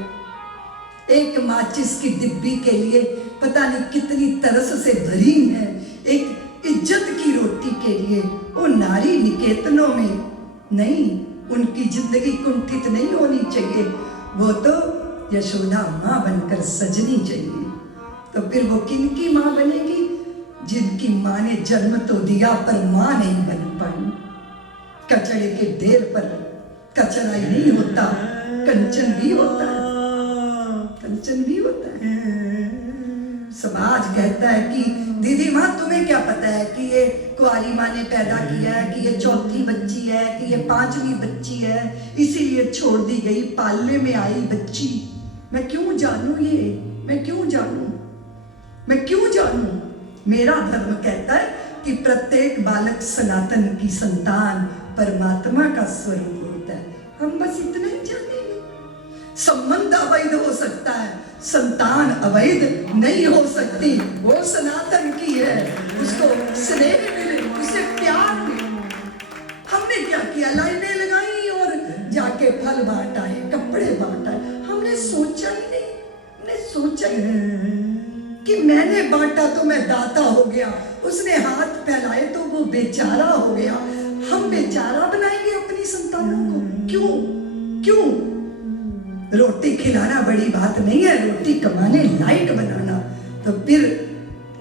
एक माचिस की डिब्बी के लिए पता नहीं कितनी तरस से भरी है, एक इज्जत की रोटी के लिए, वो नारी निकेतनों में नहीं, उनकी जिंदगी कुंठित नहीं होनी चाहिए। वो तो यशोदा माँ बनकर सजनी चाहिए। तो फिर वो किनकी माँ बनेगी? जिनकी माँ ने जन्म तो दिया पर माँ नहीं बन पाई। कचड़े के ढेर पर कचरा ही नहीं होता, कंचन भी होता है, कंचन भी होता है। समाज कहता है कि दीदी माँ तुम्हें क्या पता है कि ये कुंवारी माँ ने पैदा किया है, कि ये चौथी बच्ची है, कि ये पांचवी बच्ची है, इसीलिए छोड़ दी गई, पालने में आई बच्ची। मैं क्यों जानूं ये, मैं क्यों जानूं, मैं क्यों जानूं? मेरा धर्म कहता है कि प्रत्येक बालक सनातन की संतान परमात्मा का स्वरूप होता है। हम बस इतना ही जानेंगे। संबंध अवैध हो सकता है, संतान अवैध नहीं हो सकती। वो सनातन की है, उसको स्नेह मिले, उसे प्यार मिले। हमने क्या किया? लाइनें लगाई और जाके फल बांट आए, कपड़े बांट आए। हमने सोचा ही नहीं, हमने सोचा ही नहीं कि मैंने बांटा तो मैं दाता हो गया, उसने हाथ फैलाए तो वो बेचारा हो गया। हम बेचारा बनाएंगे अपनी संतानों को? क्यों? क्यों? रोटी खिलाना बड़ी बात नहीं है, रोटी कमाने लायक बनाना। तो फिर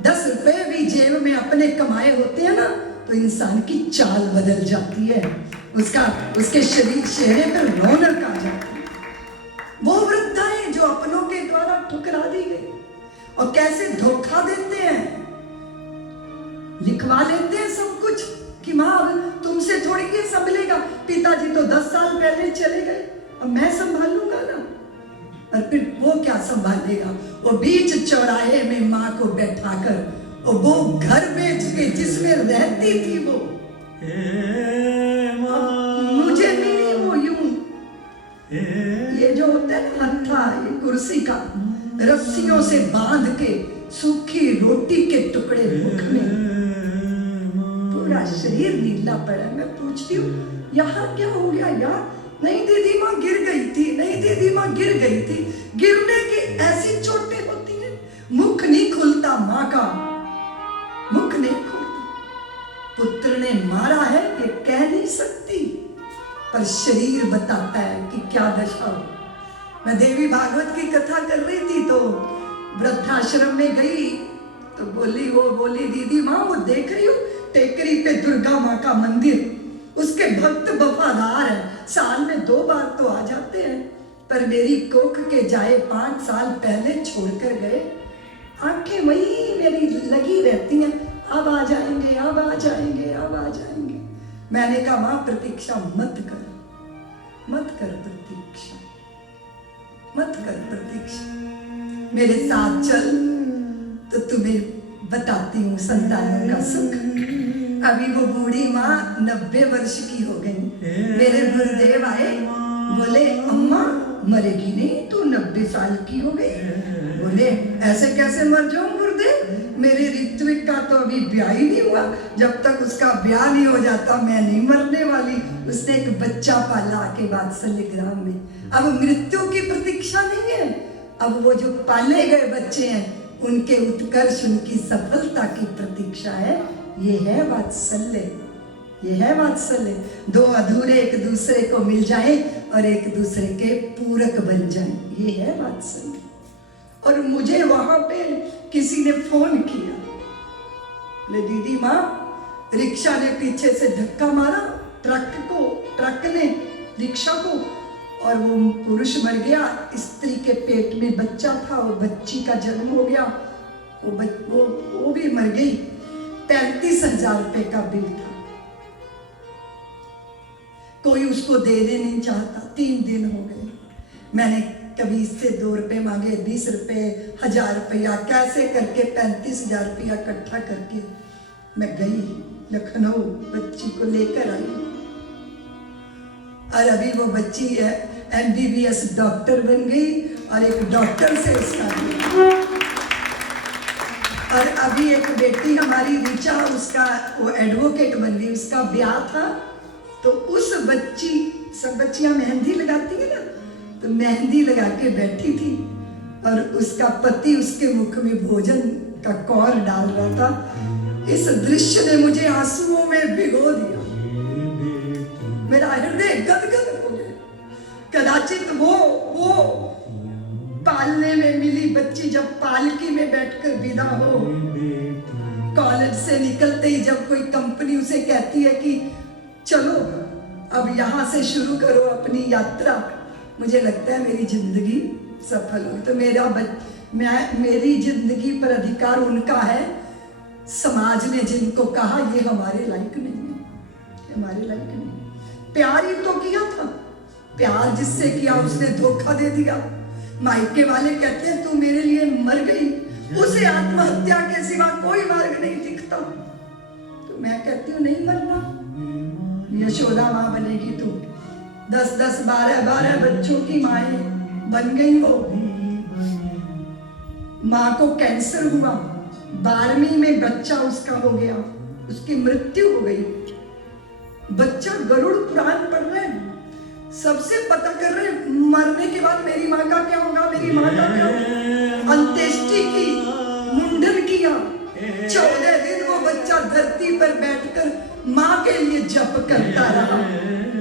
10 रुपए भी जेब में अपने कमाए होते हैं ना, तो इंसान की चाल बदल जाती है, उसके शरीर चेहरे पर रौनक आ जाती है। वो वृद्धाएं जो अपनों के द्वारा ठुकरा दी गई और कैसे धोखा देते हैं, लिखवा लेते हैं सब कुछ कि माँ अब तुमसे थोड़ी ये संभलेगा, पिताजी तो 10 साल पहले चले गए, अब मैं संभाल लूंगा ना। और फिर वो क्या संभालेगा, वो बीच चौराहे में माँ को बैठाकर और वो घर बेच के जिसमें रहती थी वो मुझे मिली वो यूं, ये जो होता है ना हत्था, ये कुर्सी का रस्सियों से बांध के सूखी रोटी के टुकड़े मुख में, पूरा शरीर नीला पड़ा। मैं पूछती हूँ यहाँ क्या हो गया यार? नहीं दीदी माँ गिर गई थी, नहीं दीदी माँ गिर गई थी। गिरने की ऐसी चोटें होती हैं, मुख नहीं खुलता माँ का, मुख नहीं खुलता। पुत्र ने मारा है ये कह नहीं सकती, पर शरीर बताता है कि क्या दशा हो। मैं देवी भागवत की कथा कर रही थी तो वृद्धाश्रम में गई तो बोली दीदी माँ वो देख रही हो टेकरी पे दुर्गा माँ का मंदिर, उसके भक्त वफादार है, साल में 2 बार तो आ जाते हैं, पर मेरी कोख के जाए 5 साल पहले छोड़कर गए। आंखें वही मेरी लगी रहती हैं, अब आ जाएंगे, अब आ जाएंगे, अब आ जाएंगे। मैंने कहा माँ प्रतीक्षा मत कर, मत कर प्रतीक्षा, मत कर प्रतीक्षा, मेरे साथ चल तो तुम्हें बताती हूँ संतानों का सुख। अभी वो बूढ़ी माँ 90 वर्ष की हो गई। मेरे गुरुदेव आए, बोले अम्मा मरेगी नहीं, तू 90 साल की हो गई। बोले ऐसे कैसे मर जाऊं गुरुदेव, मेरे ऋत्विक का तो अभी ब्याह ही नहीं हुआ, जब तक उसका ब्याह नहीं हो जाता मैं नहीं मरने वाली। उसने एक बच्चा पाला के वात्सल्य ग्राम में। अब मृत्यु की प्रतीक्षा नहीं है, अब वो जो पाले गए बच्चे हैं उनके उत्कर्ष, उनकी सफलता की प्रतीक्षा है। ये है वात्सल्य, ये है वात्सल्य। 2 अधूरे एक दूसरे को मिल जाए और एक दूसरे के पूरक बन जाए, ये है वात्सल्य। और मुझे वहां पे किसी ने फोन किया, बोले दीदी माँ रिक्शा ने पीछे से धक्का मारा, ट्रक ने रिक्शा को, और वो पुरुष मर गया, स्त्री के पेट में बच्चा था, वो बच्ची का जन्म हो गया, वो भी मर गई। 35,000 रुपए का बिल था, कोई उसको देने नहीं चाहता। 3 दिन हो गए, मैंने कभी इससे 2 रुपए मांगे, 20 रुपए, 1000 रुपया, कैसे करके 35,000 रुपया इकट्ठा करके मैं गई लखनऊ, बच्ची को लेकर आई। और अभी वो बच्ची है MBBS डॉक्टर बन गई और एक डॉक्टर से उसका, और अभी एक बेटी हमारी ऋचा, उसका वो एडवोकेट बन गई, उसका ब्याह था। तो उस बच्ची, सब बच्चियां मेहंदी लगाती है ना, तो मेहंदी लगा के बैठी थी और उसका पति उसके मुख में भोजन का कौर डाल रहा था। इस दृश्य ने मुझे आंसुओं में भिगो दिया, मेरा हृदय गदगद हो गया। कदाचित वो पालने में मिली बच्ची जब पालकी में बैठकर विदा हो, कॉलेज से निकलते ही जब कोई कंपनी उसे कहती है कि चलो अब यहाँ से शुरू करो अपनी यात्रा, मुझे लगता है मेरी जिंदगी सफल हुई। तो मेरी जिंदगी पर अधिकार उनका है। समाज ने जिनको कहा ये हमारे लायक नहीं है, हमारे लायक नहीं। प्यार ही तो किया था, प्यार जिससे किया उसने धोखा दे दिया। मायके वाले कहते हैं तू मेरे लिए मर गई, उसे आत्महत्या के सिवा कोई मार्ग नहीं दिखता। तो मैं कहती हूँ नहीं मरना, यशोदा माँ बनेगी तू। 10-10, 12-12 बच्चों की माएँ बन गई हो। माँ को कैंसर हुआ, 12वीं में बच्चा उसका हो गया, उसकी मृत्यु हो गई। बच्चा गरुड़ पुराण पढ़ रहे हैं, सबसे पता कर रहे हैं मरने के बाद मेरी माँ का क्या होगा, मेरी माँ का क्या होगा। अंत्येष्टि की, मुंडन किया, 14 दिन वो बच्चा धरती पर बैठकर माँ के लिए जप करता रहा।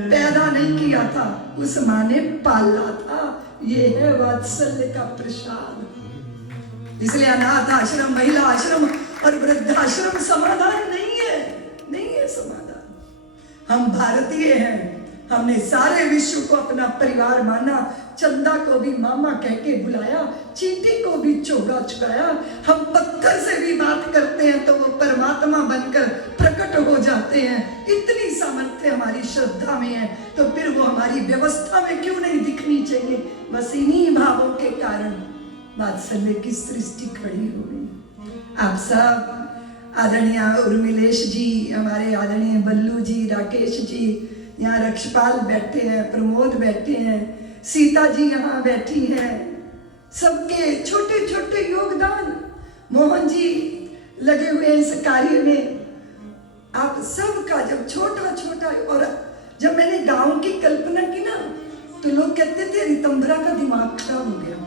पैदा नहीं किया था, उस माँ ने पाला था। ये है वात्सल्य का प्रसाद। इसलिए अनाथ आश्रम, महिला आश्रम और वृद्धाश्रम समाधान नहीं है, नहीं है समाधान। हम भारतीय हैं, हमने सारे विश्व को अपना परिवार माना, चंदा को भी मामा कह के बुलाया, चींटी को भी चोगा चुकाया। हम पत्थर से भी बात करते हैं तो वो परमात्मा बनकर प्रकट हो जाते हैं। इतनी सामर्थ्य हमारी श्रद्धा में है, तो फिर वो हमारी व्यवस्था में क्यों नहीं दिखनी चाहिए? बस इन्हीं भावों के कारण वात्सल्य की सृष्टि खड़ी हो गई। आप सब आदरणीय उर्मिलेश जी, हमारे आदरणीय बल्लू जी, राकेश जी, यहाँ रक्षपाल बैठे हैं, प्रमोद बैठे हैं, सीता जी यहाँ बैठी हैं, सबके छोटे छोटे योगदान, मोहन जी लगे हुए इस कार्य में, आप सबका जब छोटा छोटा। और जब मैंने गांव की कल्पना की ना, तो लोग कहते थे रितंभरा का दिमाग खराब हो गया।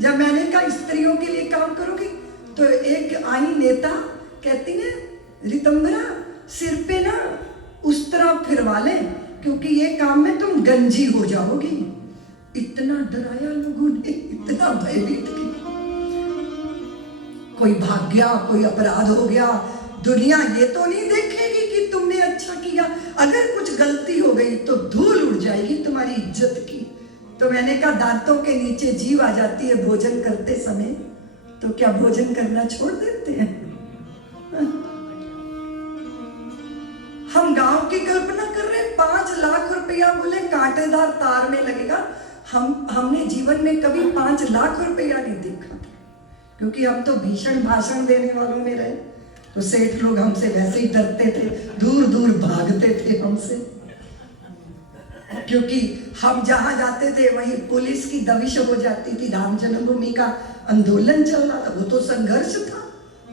जब मैंने कहा स्त्रियों के लिए काम करोगी, तो एक आई नेता कहती है रितंभरा सिर पे ना उस तरह फिरवा ले, क्योंकि ये काम में तुम गंजी हो जाओगी। इतना डराया लोगों ने, इतना भयभीत किया। कोई भाग गया, कोई अपराध हो गया, दुनिया ये तो नहीं देखेगी कि तुमने अच्छा किया। अगर कुछ गलती हो गई तो धूल उड़ जाएगी तुम्हारी इज्जत की। तो मैंने कहा दांतों के नीचे जीव आ जाती है भोजन करते समय, तो क्या भोजन करना छोड़ देते हैं? हम गांव की कल्पना कर रहे हैं, 5 लाख रुपया बोले कांटेदार तार में लगेगा। हमने जीवन में कभी 5 लाख रुपया नहीं देखा, क्योंकि हम तो भीषण भाषण देने वालों में रहे। तो सेठ लोग हमसे वैसे ही डरते थे, दूर दूर भागते थे हमसे, क्योंकि हम जहां जाते थे वहीं पुलिस की दबिश हो जाती थी। राम जन्मभूमि का आंदोलन चल रहा था, वो तो संघर्ष था,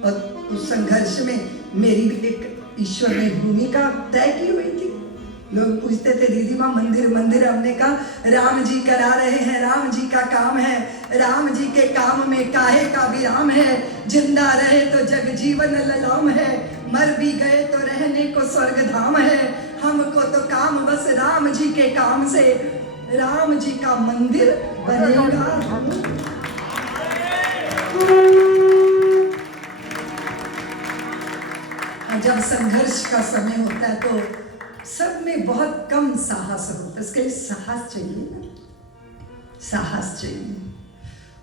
और उस संघर्ष में मेरी भी एक ईश्वर ने भूमिका तय की हुई थी। लोग पूछते थे दीदी माँ मंदिर मंदिर, हमने कहा राम जी करा रहे हैं, राम जी का काम है, राम जी के काम में काहे का विराम है। जिंदा रहे तो जग जीवन ललाम है, मर भी गए तो रहने को स्वर्ग धाम है। हमको तो काम बस राम जी के काम से, राम जी का मंदिर बनेगा। जब संघर्ष का समय होता है तो सब में बहुत कम साहस होता है, उसके लिए साहस चाहिए ना, साहस चाहिए।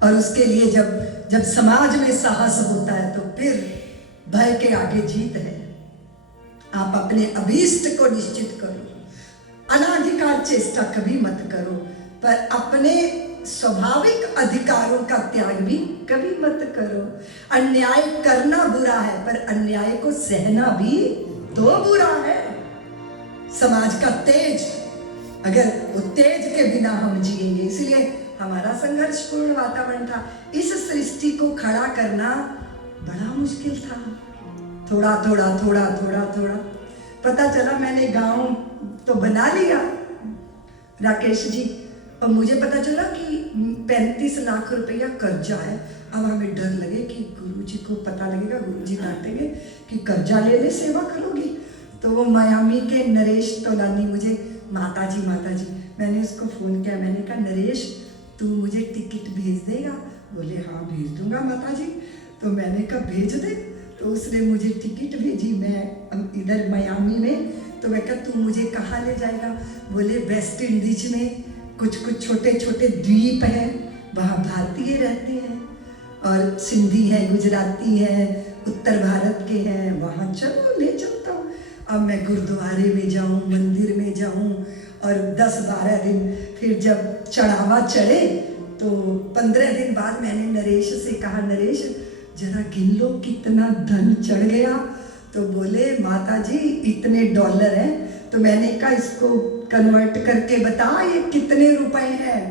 और उसके लिए जब समाज में साहस होता है तो फिर भय के आगे जीत है। आप अपने अभीष्ट को निश्चित करो, अनाधिकार चेष्टा कभी मत करो, पर अपने स्वाभाविक अधिकारों का त्याग भी कभी मत करो। अन्याय करना बुरा है, पर अन्याय को सहना भी तो बुरा है। समाज का तेज, अगर वो तेज के बिना हम जिएंगे, इसलिए हमारा संघर्षपूर्ण वातावरण था। इस सृष्टि को खड़ा करना बड़ा मुश्किल था। थोड़ा थोड़ा थोड़ा थोड़ा थोड़ा पता चला, मैंने गांव तो बना लिया राकेश जी, और मुझे पता चला कि 35 लाख रुपया कर्जा है। अब हमें डर लगे कि गुरुजी को पता लगेगा, गुरुजी डांटेंगे कि कर्जा ले ले सेवा करोगी। तो वो मायामी के नरेश तोलानी मुझे माता जी, मैंने उसको फ़ोन किया, मैंने कहा नरेश तू मुझे टिकट भेज देगा? बोले हाँ भेज दूंगा माता जी। तो मैंने कहा भेज दे, तो उसने मुझे टिकट भेजी। मैं इधर मायामी में, तो मैं कहा तू मुझे कहाँ ले जाएगा? बोले वेस्ट इंडीज में कुछ छोटे छोटे द्वीप हैं, वहाँ भारतीय रहते हैं, और सिंधी है, गुजराती है, उत्तर भारत के हैं, वहाँ चलो ले चलता हूँ। अब मैं गुरुद्वारे में जाऊँ, मंदिर में जाऊँ, और 10-12 दिन फिर जब चढ़ावा चढ़े तो 15 दिन बाद मैंने नरेश से कहा नरेश जरा गिन लो कितना धन चढ़ गया। तो बोले माता जी इतने डॉलर हैं। तो मैंने कहा इसको कन्वर्ट करके बता ये कितने रुपए हैं?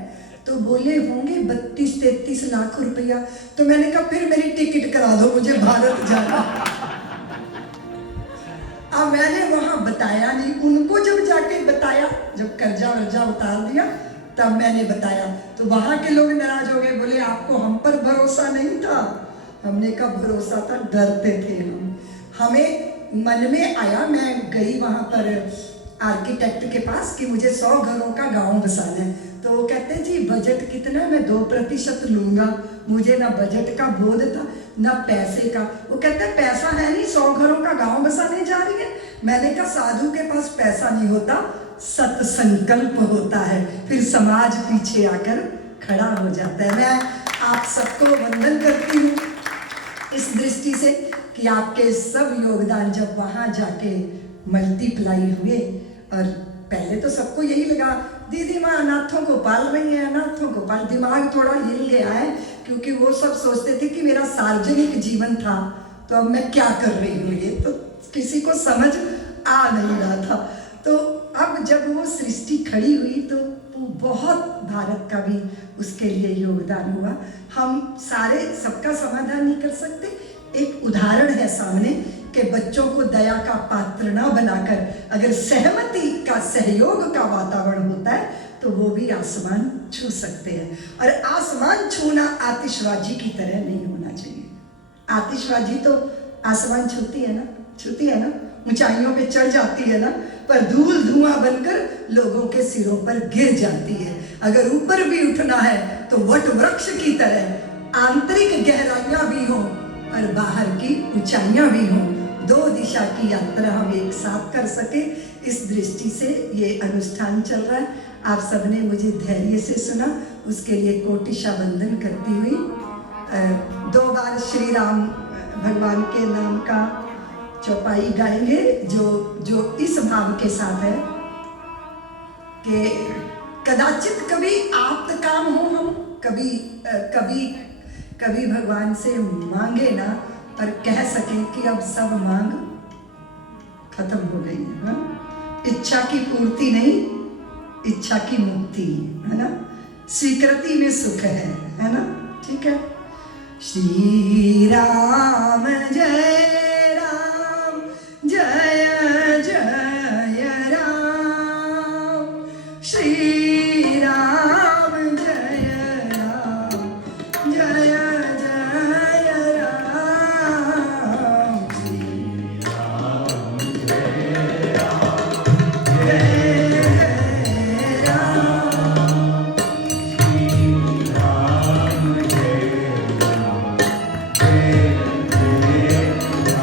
तो बोले होंगे 32-33 लाख रुपया। तो मैंने कहा फिर मेरी टिकट करा दो, मुझे भारत जाना। अब मैंने वहां बताया नहीं, उनको जब जाके बताया, जब कर्जा वर्जा उतार दिया तब मैंने बताया, तो वहां के लोग नाराज हो गए, बोले आपको हम पर भरोसा नहीं था। हमने कहा भरोसा था, डरते थे हम। हमें मन में आया, मैं गई वहां पर आर्किटेक्ट के पास कि मुझे 100 घरों का गांव बसाना है। तो वो कहते हैं जी बजट कितना है? मैं 2% लूंगा। मुझे ना बजट का बोध था, न पैसे का। वो कहते हैं पैसा है नहीं, 100 घरों का गांव बसाने जा रही है। मैंने कहा साधु के पास पैसा नहीं होता, सत्संकल्प होता है, फिर समाज पीछे आकर खड़ा हो जाता है। मैं आप सबको वंदन करती हूँ इस दृष्टि से कि आपके सब योगदान जब वहाँ जाके मल्टीप्लाई हुए। और पहले तो सबको यही लगा दीदी माँ अनाथों को पाल रही है, अनाथों को पाल। दिमाग थोड़ा हिल गया है, क्योंकि वो सब सोचते थे कि मेरा सार्वजनिक जीवन था तो अब मैं क्या कर रही हूँ, ये तो किसी को समझ आ नहीं रहा था। तो अब जब वो सृष्टि खड़ी हुई तो बहुत भारत का भी उसके लिए योगदान हुआ। हम सारे सबका समाधान नहीं कर सकते। एक उदाहरण है सामने कि बच्चों को दया का पात्र ना बनाकर अगर सहमति का, सहयोग का वातावरण होता है तो वो भी आसमान छू सकते हैं। और आसमान छूना आतिशबाजी की तरह नहीं होना चाहिए। आतिशबाजी तो आसमान छूती है ना, छूती है ना, ऊंचाइयों पे चढ़ जाती है ना, पर धूल धुआं बनकर लोगों के सिरों पर गिर जाती है। अगर ऊपर भी उठना है तो वट वृक्ष की तरह आंतरिक गहराइयां भी हों और बाहर की ऊंचाइयां भी हों, दो दिशा की यात्रा हम एक साथ कर सके, इस दृष्टि से ये अनुष्ठान चल रहा है। आप सबने मुझे धैर्य से सुना, उसके लिए कोटिशा वंदन करती हुई 2 बार श्री राम भगवान के नाम का चौपाई गाएंगे, जो इस भाव के साथ है कि कदाचित कभी आप्त काम हो, हम कभी भगवान से मांगे ना और कह सकें कि अब सब मांग खत्म हो गई है ना? इच्छा की पूर्ति नहीं, इच्छा की मुक्ति है ना, स्वीकृति में सुख है ना? ठीक है। श्री राम जय राम, जय जय राम, श्री राम जय राम, जय जय राम, श्री राम जय राम, जय जय राम, श्री राम जय राम, जय जय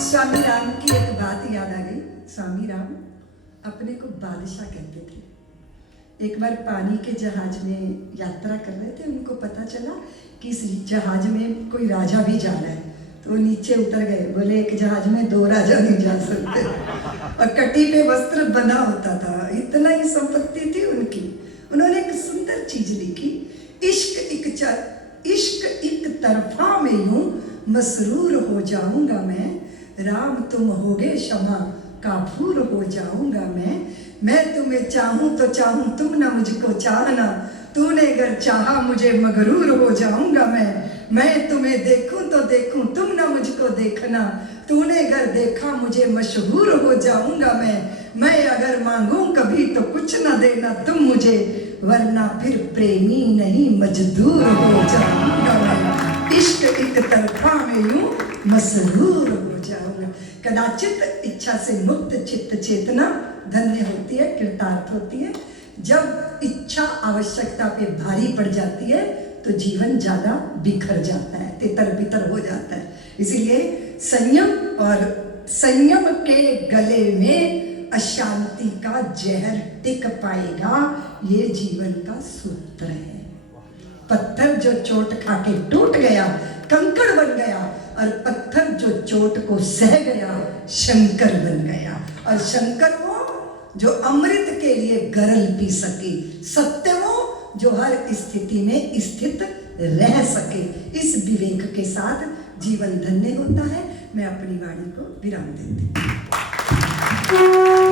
स्वामी राम की एक बात याद आ गई। स्वामी राम अपने को बादशाह कहते थे। एक बार पानी के जहाज में यात्रा कर रहे थे, उनको पता चला कि इस जहाज में कोई राजा भी जा रहा है, तो नीचे उतर गए। बोले एक जहाज में 2 राजा नहीं जा सकते, और कटी पे वस्त्र बना होता था, इतना ही संपत्ति थी उनकी। उन्होंने एक सुंदर चीज लिखी, इश्क एक तरफा में यूं मसरूर हो जाऊंगा मैं, राम तुम होगे क्षमा काफूर हो जाऊंगा मैं तुम्हें चाहूं तो चाहूं तुम ना मुझको चाहना, तूने अगर चाहा मुझे मगरूर हो जाऊंगा मैं तुम्हें देखूं तो देखूं तुम ना मुझको देखना, तूने अगर देखा मुझे मशहूर हो जाऊंगा मैं अगर मांगूं कभी तो कुछ ना देना तुम मुझे, वरना फिर प्रेमी नहीं मजदूर हो जाऊंगा मैं, इश्क एक तरफा में यूं मसरूर हो जाऊंगा। कदाचित इच्छा से मुक्त चित्त चेतना धन्य होती है, कृतार्थ होती है। जब इच्छा आवश्यकता पे भारी पड़ जाती है तो जीवन ज्यादा बिखर जाता है, तितर बितर हो जाता है। इसीलिए संयम, और संयम के गले में अशांति का जहर टिक पाएगा, ये जीवन का सूत्र है। पत्थर जो चोट खा के टूट गया कंकड़ बन गया, और पत्थर जो चोट को सह गया शंकर बन गया। और शंकर वो जो अमृत के लिए गरल पी सके, सत्य वो जो हर स्थिति में स्थित रह सके। इस विवेक के साथ जीवन धन्य होता है। मैं अपनी वाणी को विराम देती हूँ।